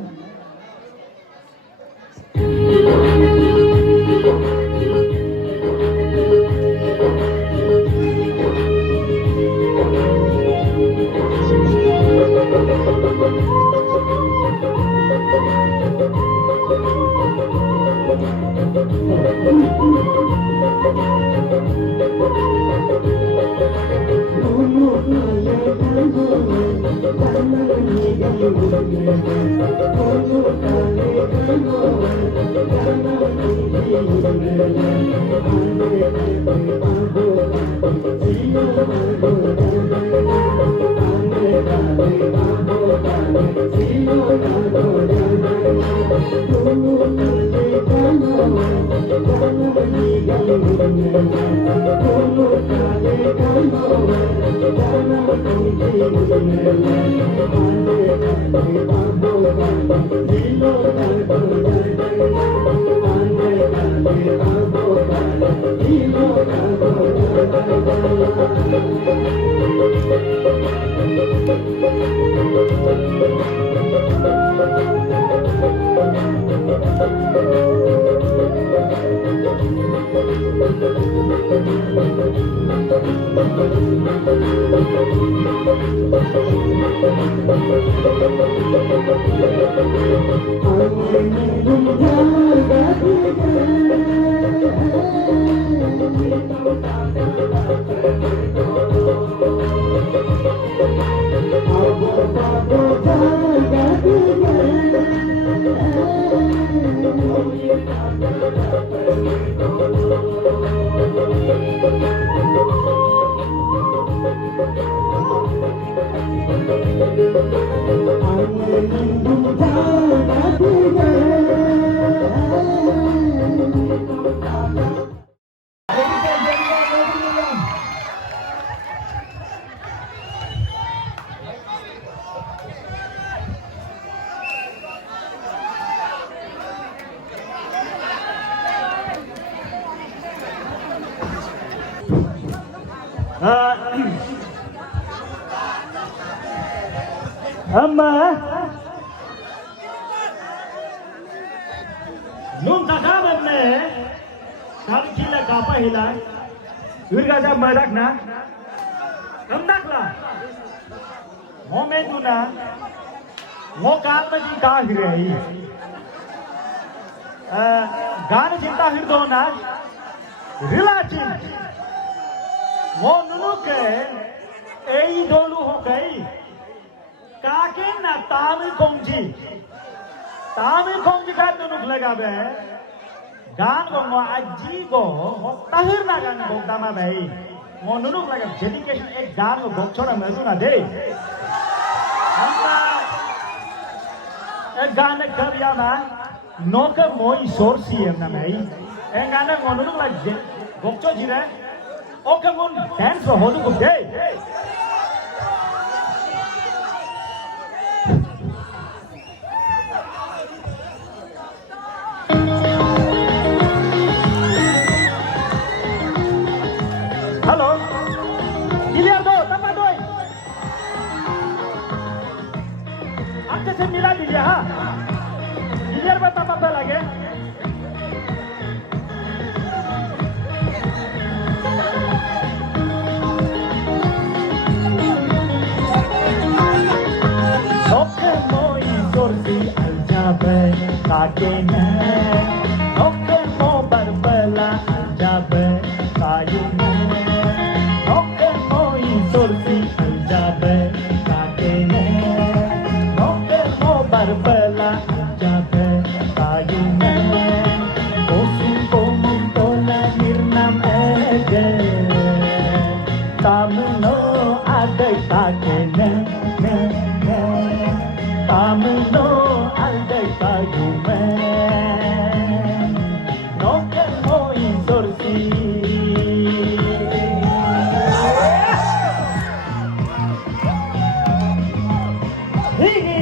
Nung kakaban me, kami kila kapa hilai, urga jab madak na, amdak la, momen tu na, mo kapa ji ka hirai, गाने चिंता हिर दो ना, रिलाचिन, mo nunu ke, ei dolu ho gई, काके ना Tamil Kongji kan nunuk lega be. Gan ko ngo aji ko tahir na gan ko dama be. Ngo nunuk lega dedication ek gan ko gokchora meru na de. Amma ek gan ek kariya na noka moi sorsi em na me. Ek gan ngo nunuk lega gokcho jire. Okay, mon dance for hodu ko de. Hello. Clear do, tapa doi. आपके से मिला दिया हाँ. Clear बता पापा लगे. Oke moi sorsi aljabe kagene. Oke mo barbela aljabe kayune. Oke moi sorsi aljabe kagene. Oke mo barbela aljabe kayune. Osun komun tola nirnam ege. Tamno adai kagene. Tamno aldai payume no que moi sorsi hini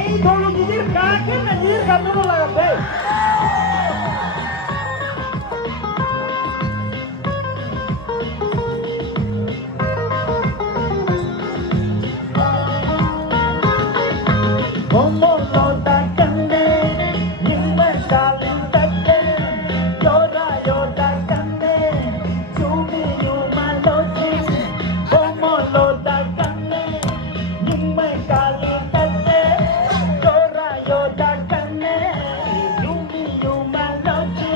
ei dolo gidir kake na dir kamno lagabe Como lo da cande, ni me sale taque, llora yo da cande, sumi yo malote. Como lo da cande, ni me sale taque, llora yo da cande, sumi yo malote.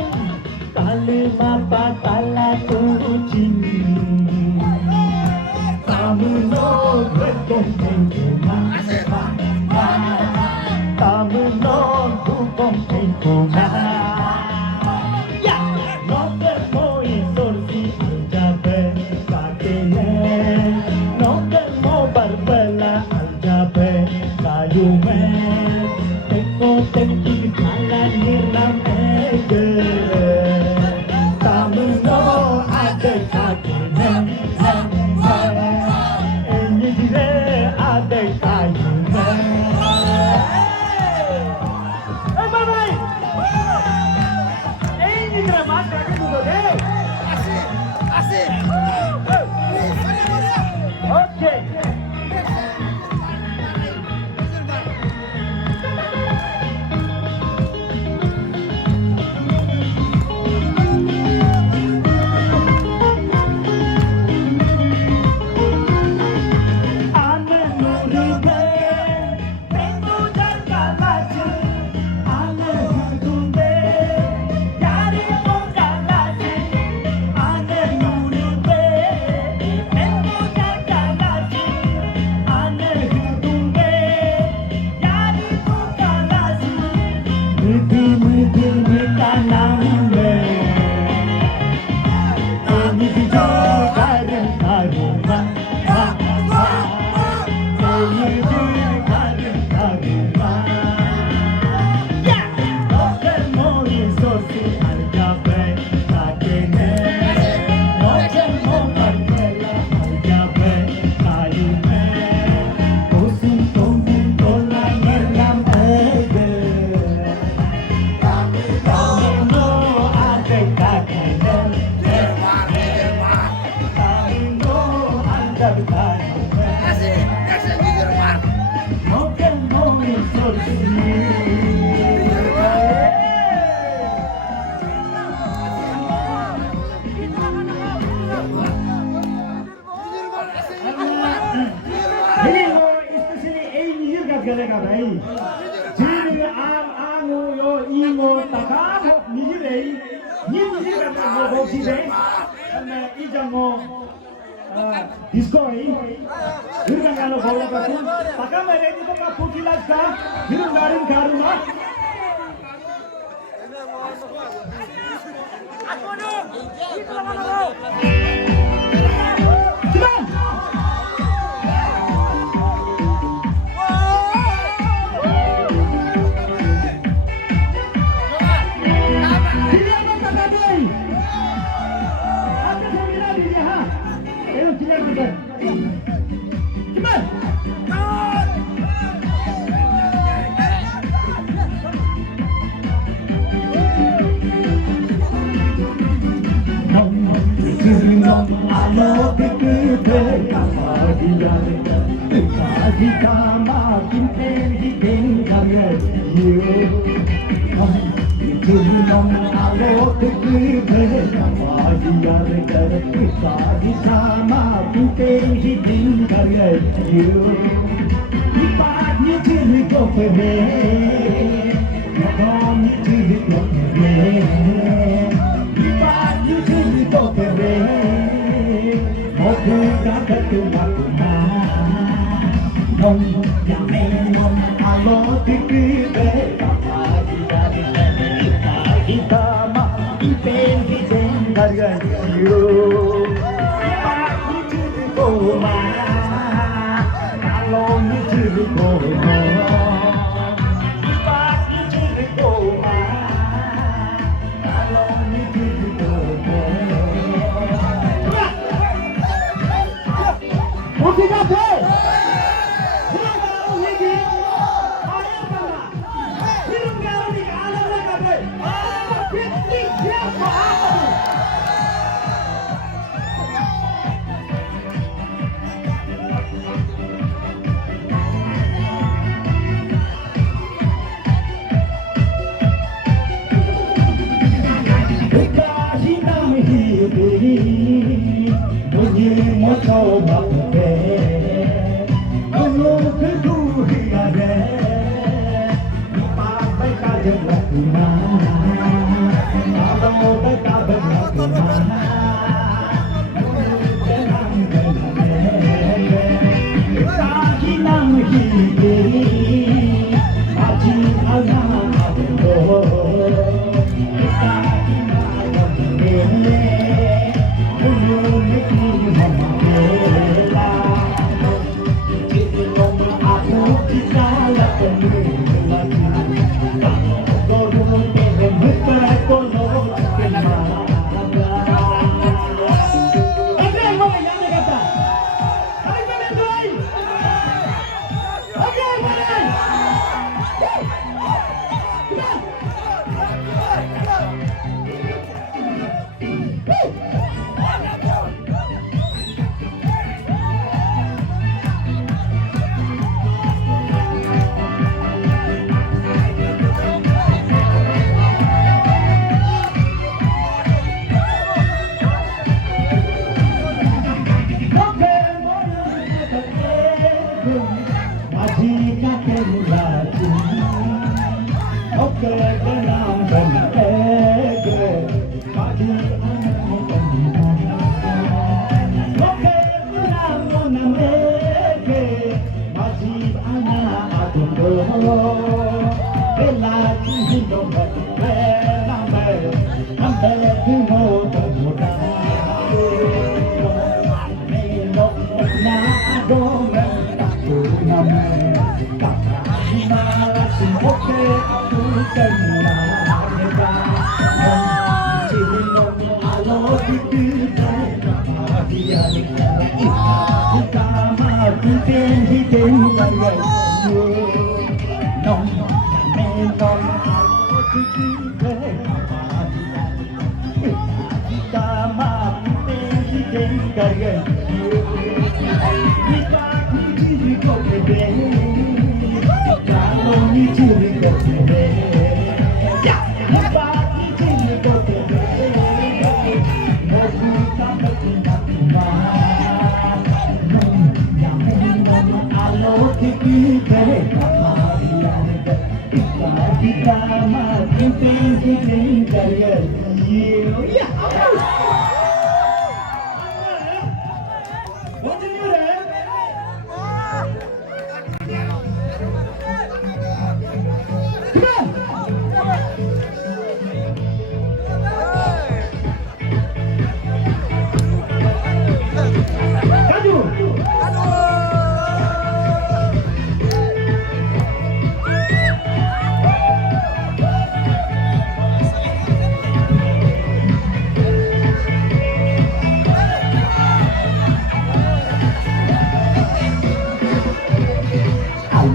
Kale mapa kala kucing, kamu no berkompensasi. Tamno dukong kikuna ya no te moi sorsi aljabe kakene no te mo barbela aljabe kayume teko teki kala nirnam ege tamno ade kakene enyi dire ade kayume Okay. Galega bhai jiri am anu yo imo takamo nijirei ni nijira mo bosi de na ijamo disco ai uranga ano bola ka tu taka mere di ko ka fukilas ka hiru garin karuna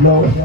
Hello.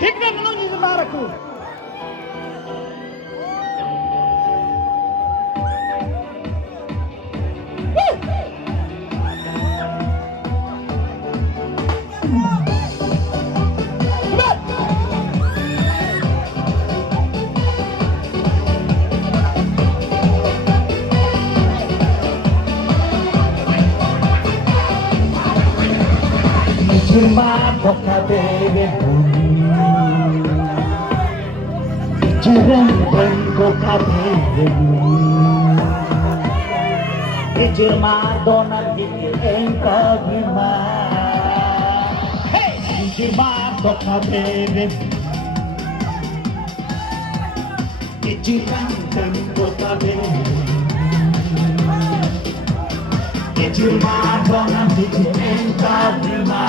Tignan mo nung isamara ko. Ijirma boka bebe Ijiran dan boka bebe Ijirma dona dikir engka bima Ijirma boka bebe Ijiran dan boka bebe Ijirma dona dikir engka bima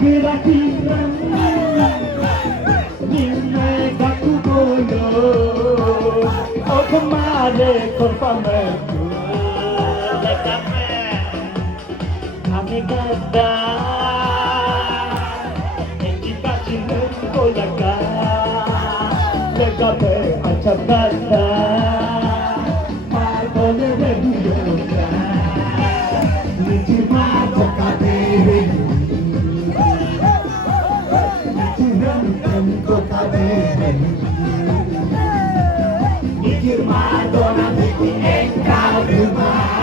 Kira-kira Nime kaku boyo Oh kemare korpameku Lekame Kami gada Ekipa cinta kolaka Lekame macam gada Margone rebuyoka Nijima pokade Ijirma dona dikir engka bima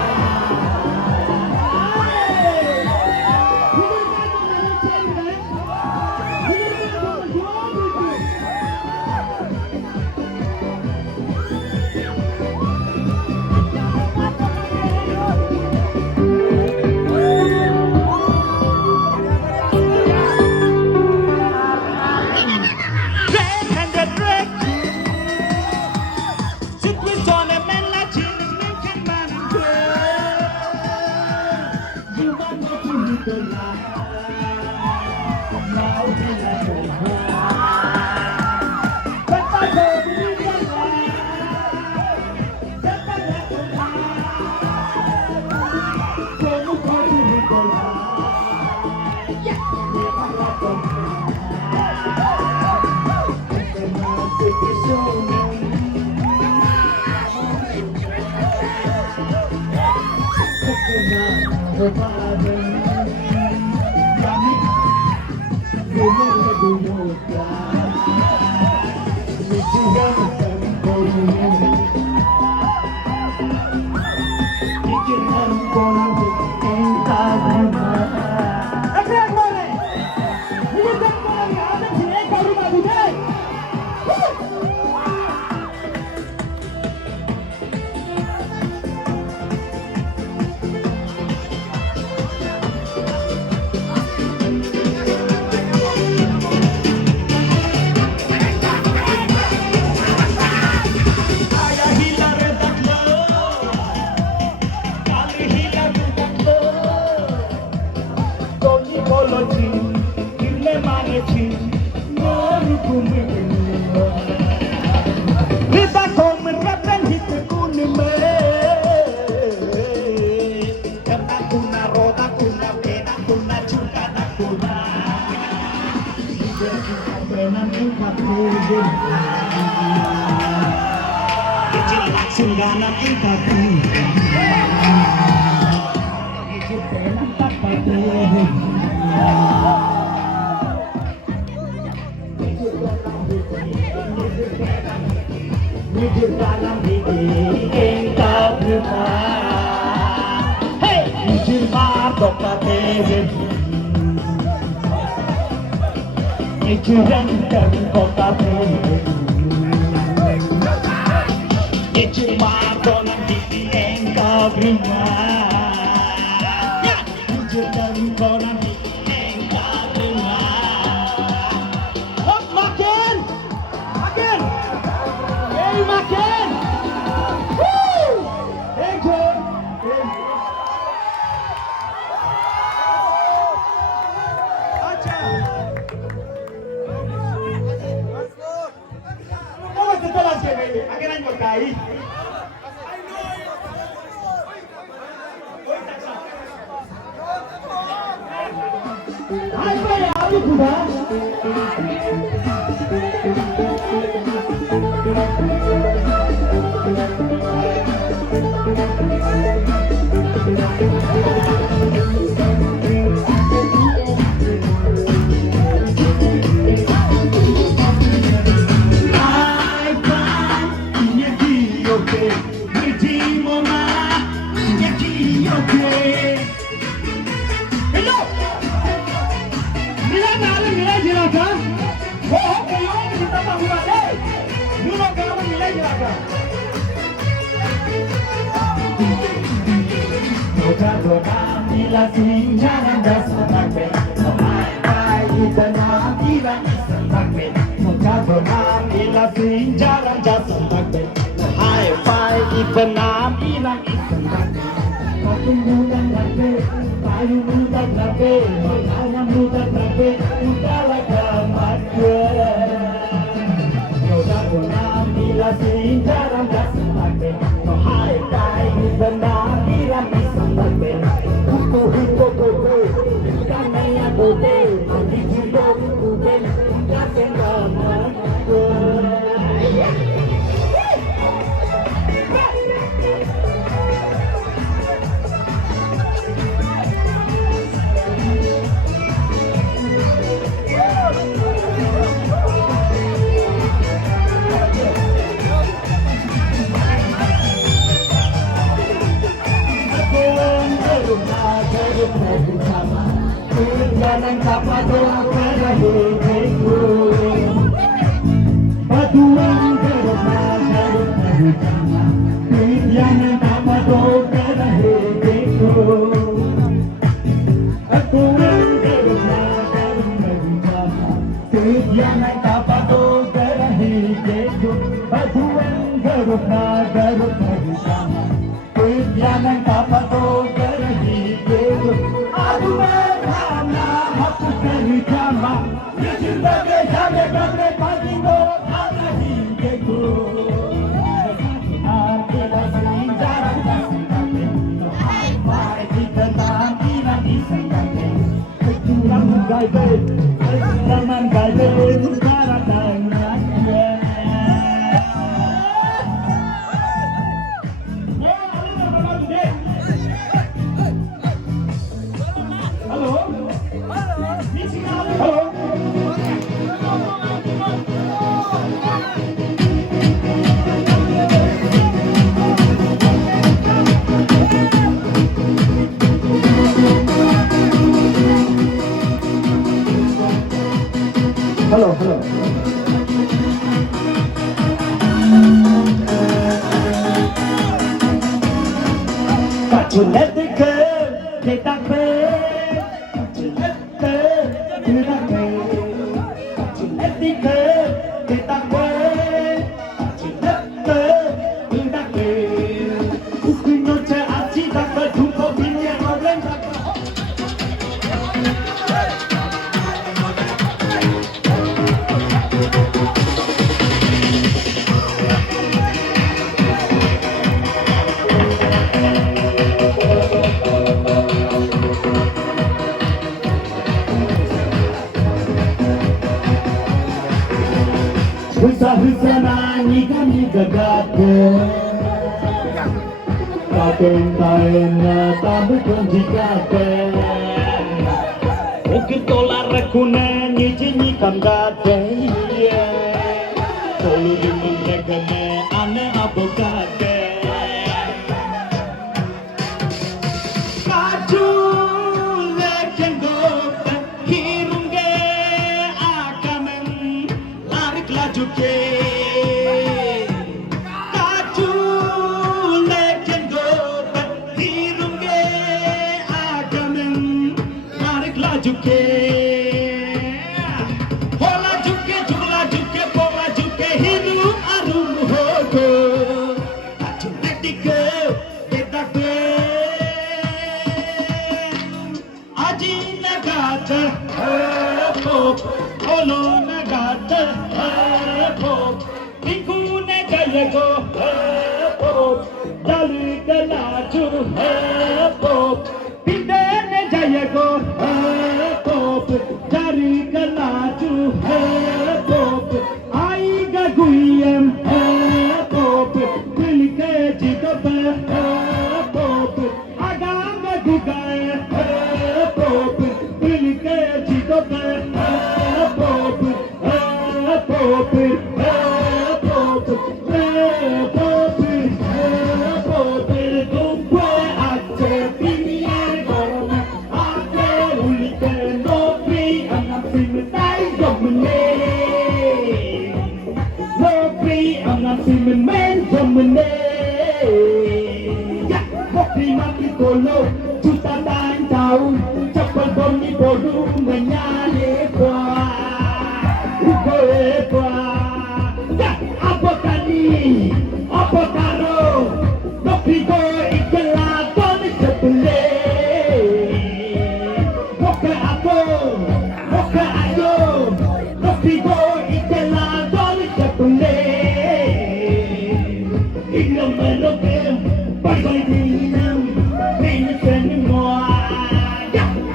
Sunggana kita Aduh Buddha. Olo nagata, Juta tahun cepat bumi bodoh menyalip apa kali apa karo nopigo ikhlas ton sebelah moga apa moga ayo nopigo ikhlas ton sebelah ilmu melukam bagi dinam menyesuaikan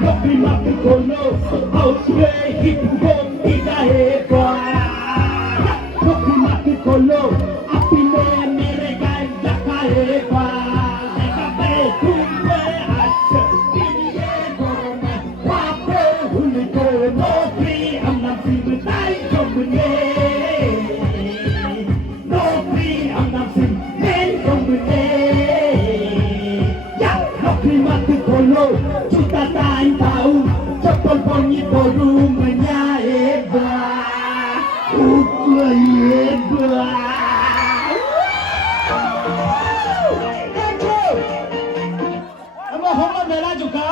nopi makin kono auswe hipum tidak hebat nopi makin kono api mereka jaka hebat mereka bertumpe hasil ini korona wape hulito nopi amnam simtai komune nopi amnam simtai komune ya nopi makin kono juta tahun cepat bunyi boru menyahebah Ama homa mera juga,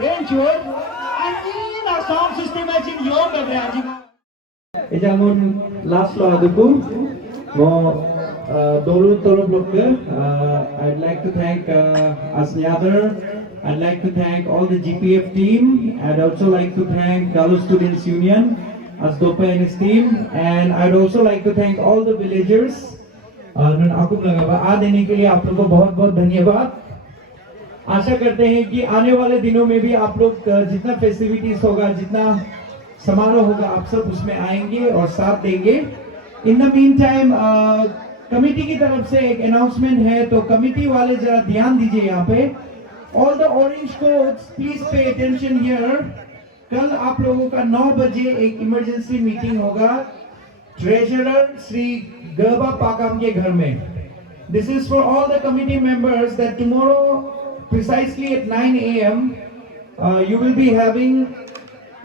enjoy. Ani na sound system aja yo bebe aja. Ejamun last law aduku mo dolu blokke I'd like to thank Asnyadar. I'd like to thank all the GPF team. I'd also like to thank Galu Students Union, Asdopa and his team, and I'd also like to thank all the villagers. आ देने के लिए आप लोगों को बहुत बहुत धन्यवाद। आशा करते हैं कि आने वाले दिनों में भी आप लोग जितना फेस्टिविटीज होगा, जितना समारोह होगा, आप सब उसमें आएंगे और साथ देंगे। In the mean time committee की तरफ से एक अनाउंसमेंट है, तो कमेटी वाले जरा ध्यान दीजिए यहाँ पे। All the orange quotes please pay attention here. कल आप लोगों का 9 बजे एक इमरजेंसी मीटिंग होगा ट्रेजरर श्री गर्बा पाकम के घर में। This is for all the committee members that tomorrow precisely at 9 a.m. You will be having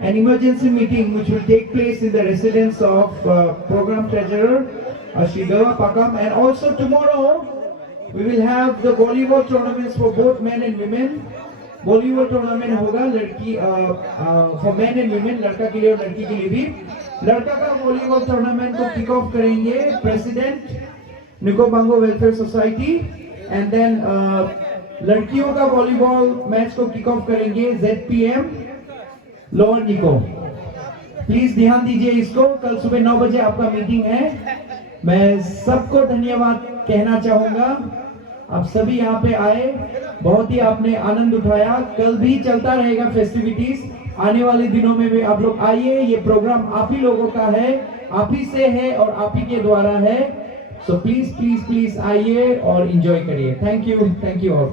an emergency meeting which will take place in the residence of program treasurer Shri Garba Pakam, and also tomorrow we will have the volleyball tournaments for both men and women. volleyball tournament होगा लड़की for men and women, लड़का के लिए और लड़की के लिए भी। लड़का का volleyball tournament को kick off करेंगे president निको Bango welfare society, and then लड़कियों का वॉलीबॉल मैच को किक ऑफ करेंगे ZPM लोअर निको। प्लीज ध्यान दीजिए इसको। कल सुबह 9 बजे आपका मीटिंग है। मैं सबको धन्यवाद कहना चाहूंगा, आप सभी यहाँ पे आए, बहुत ही आपने आनंद उठाया। कल भी चलता रहेगा फेस्टिविटीज, आने वाले दिनों में भी आप लोग आइए। ये प्रोग्राम आप ही लोगों का है, आप ही से है और आप ही के द्वारा है। सो प्लीज प्लीज प्लीज आइए और एंजॉय करिए। Thank you all.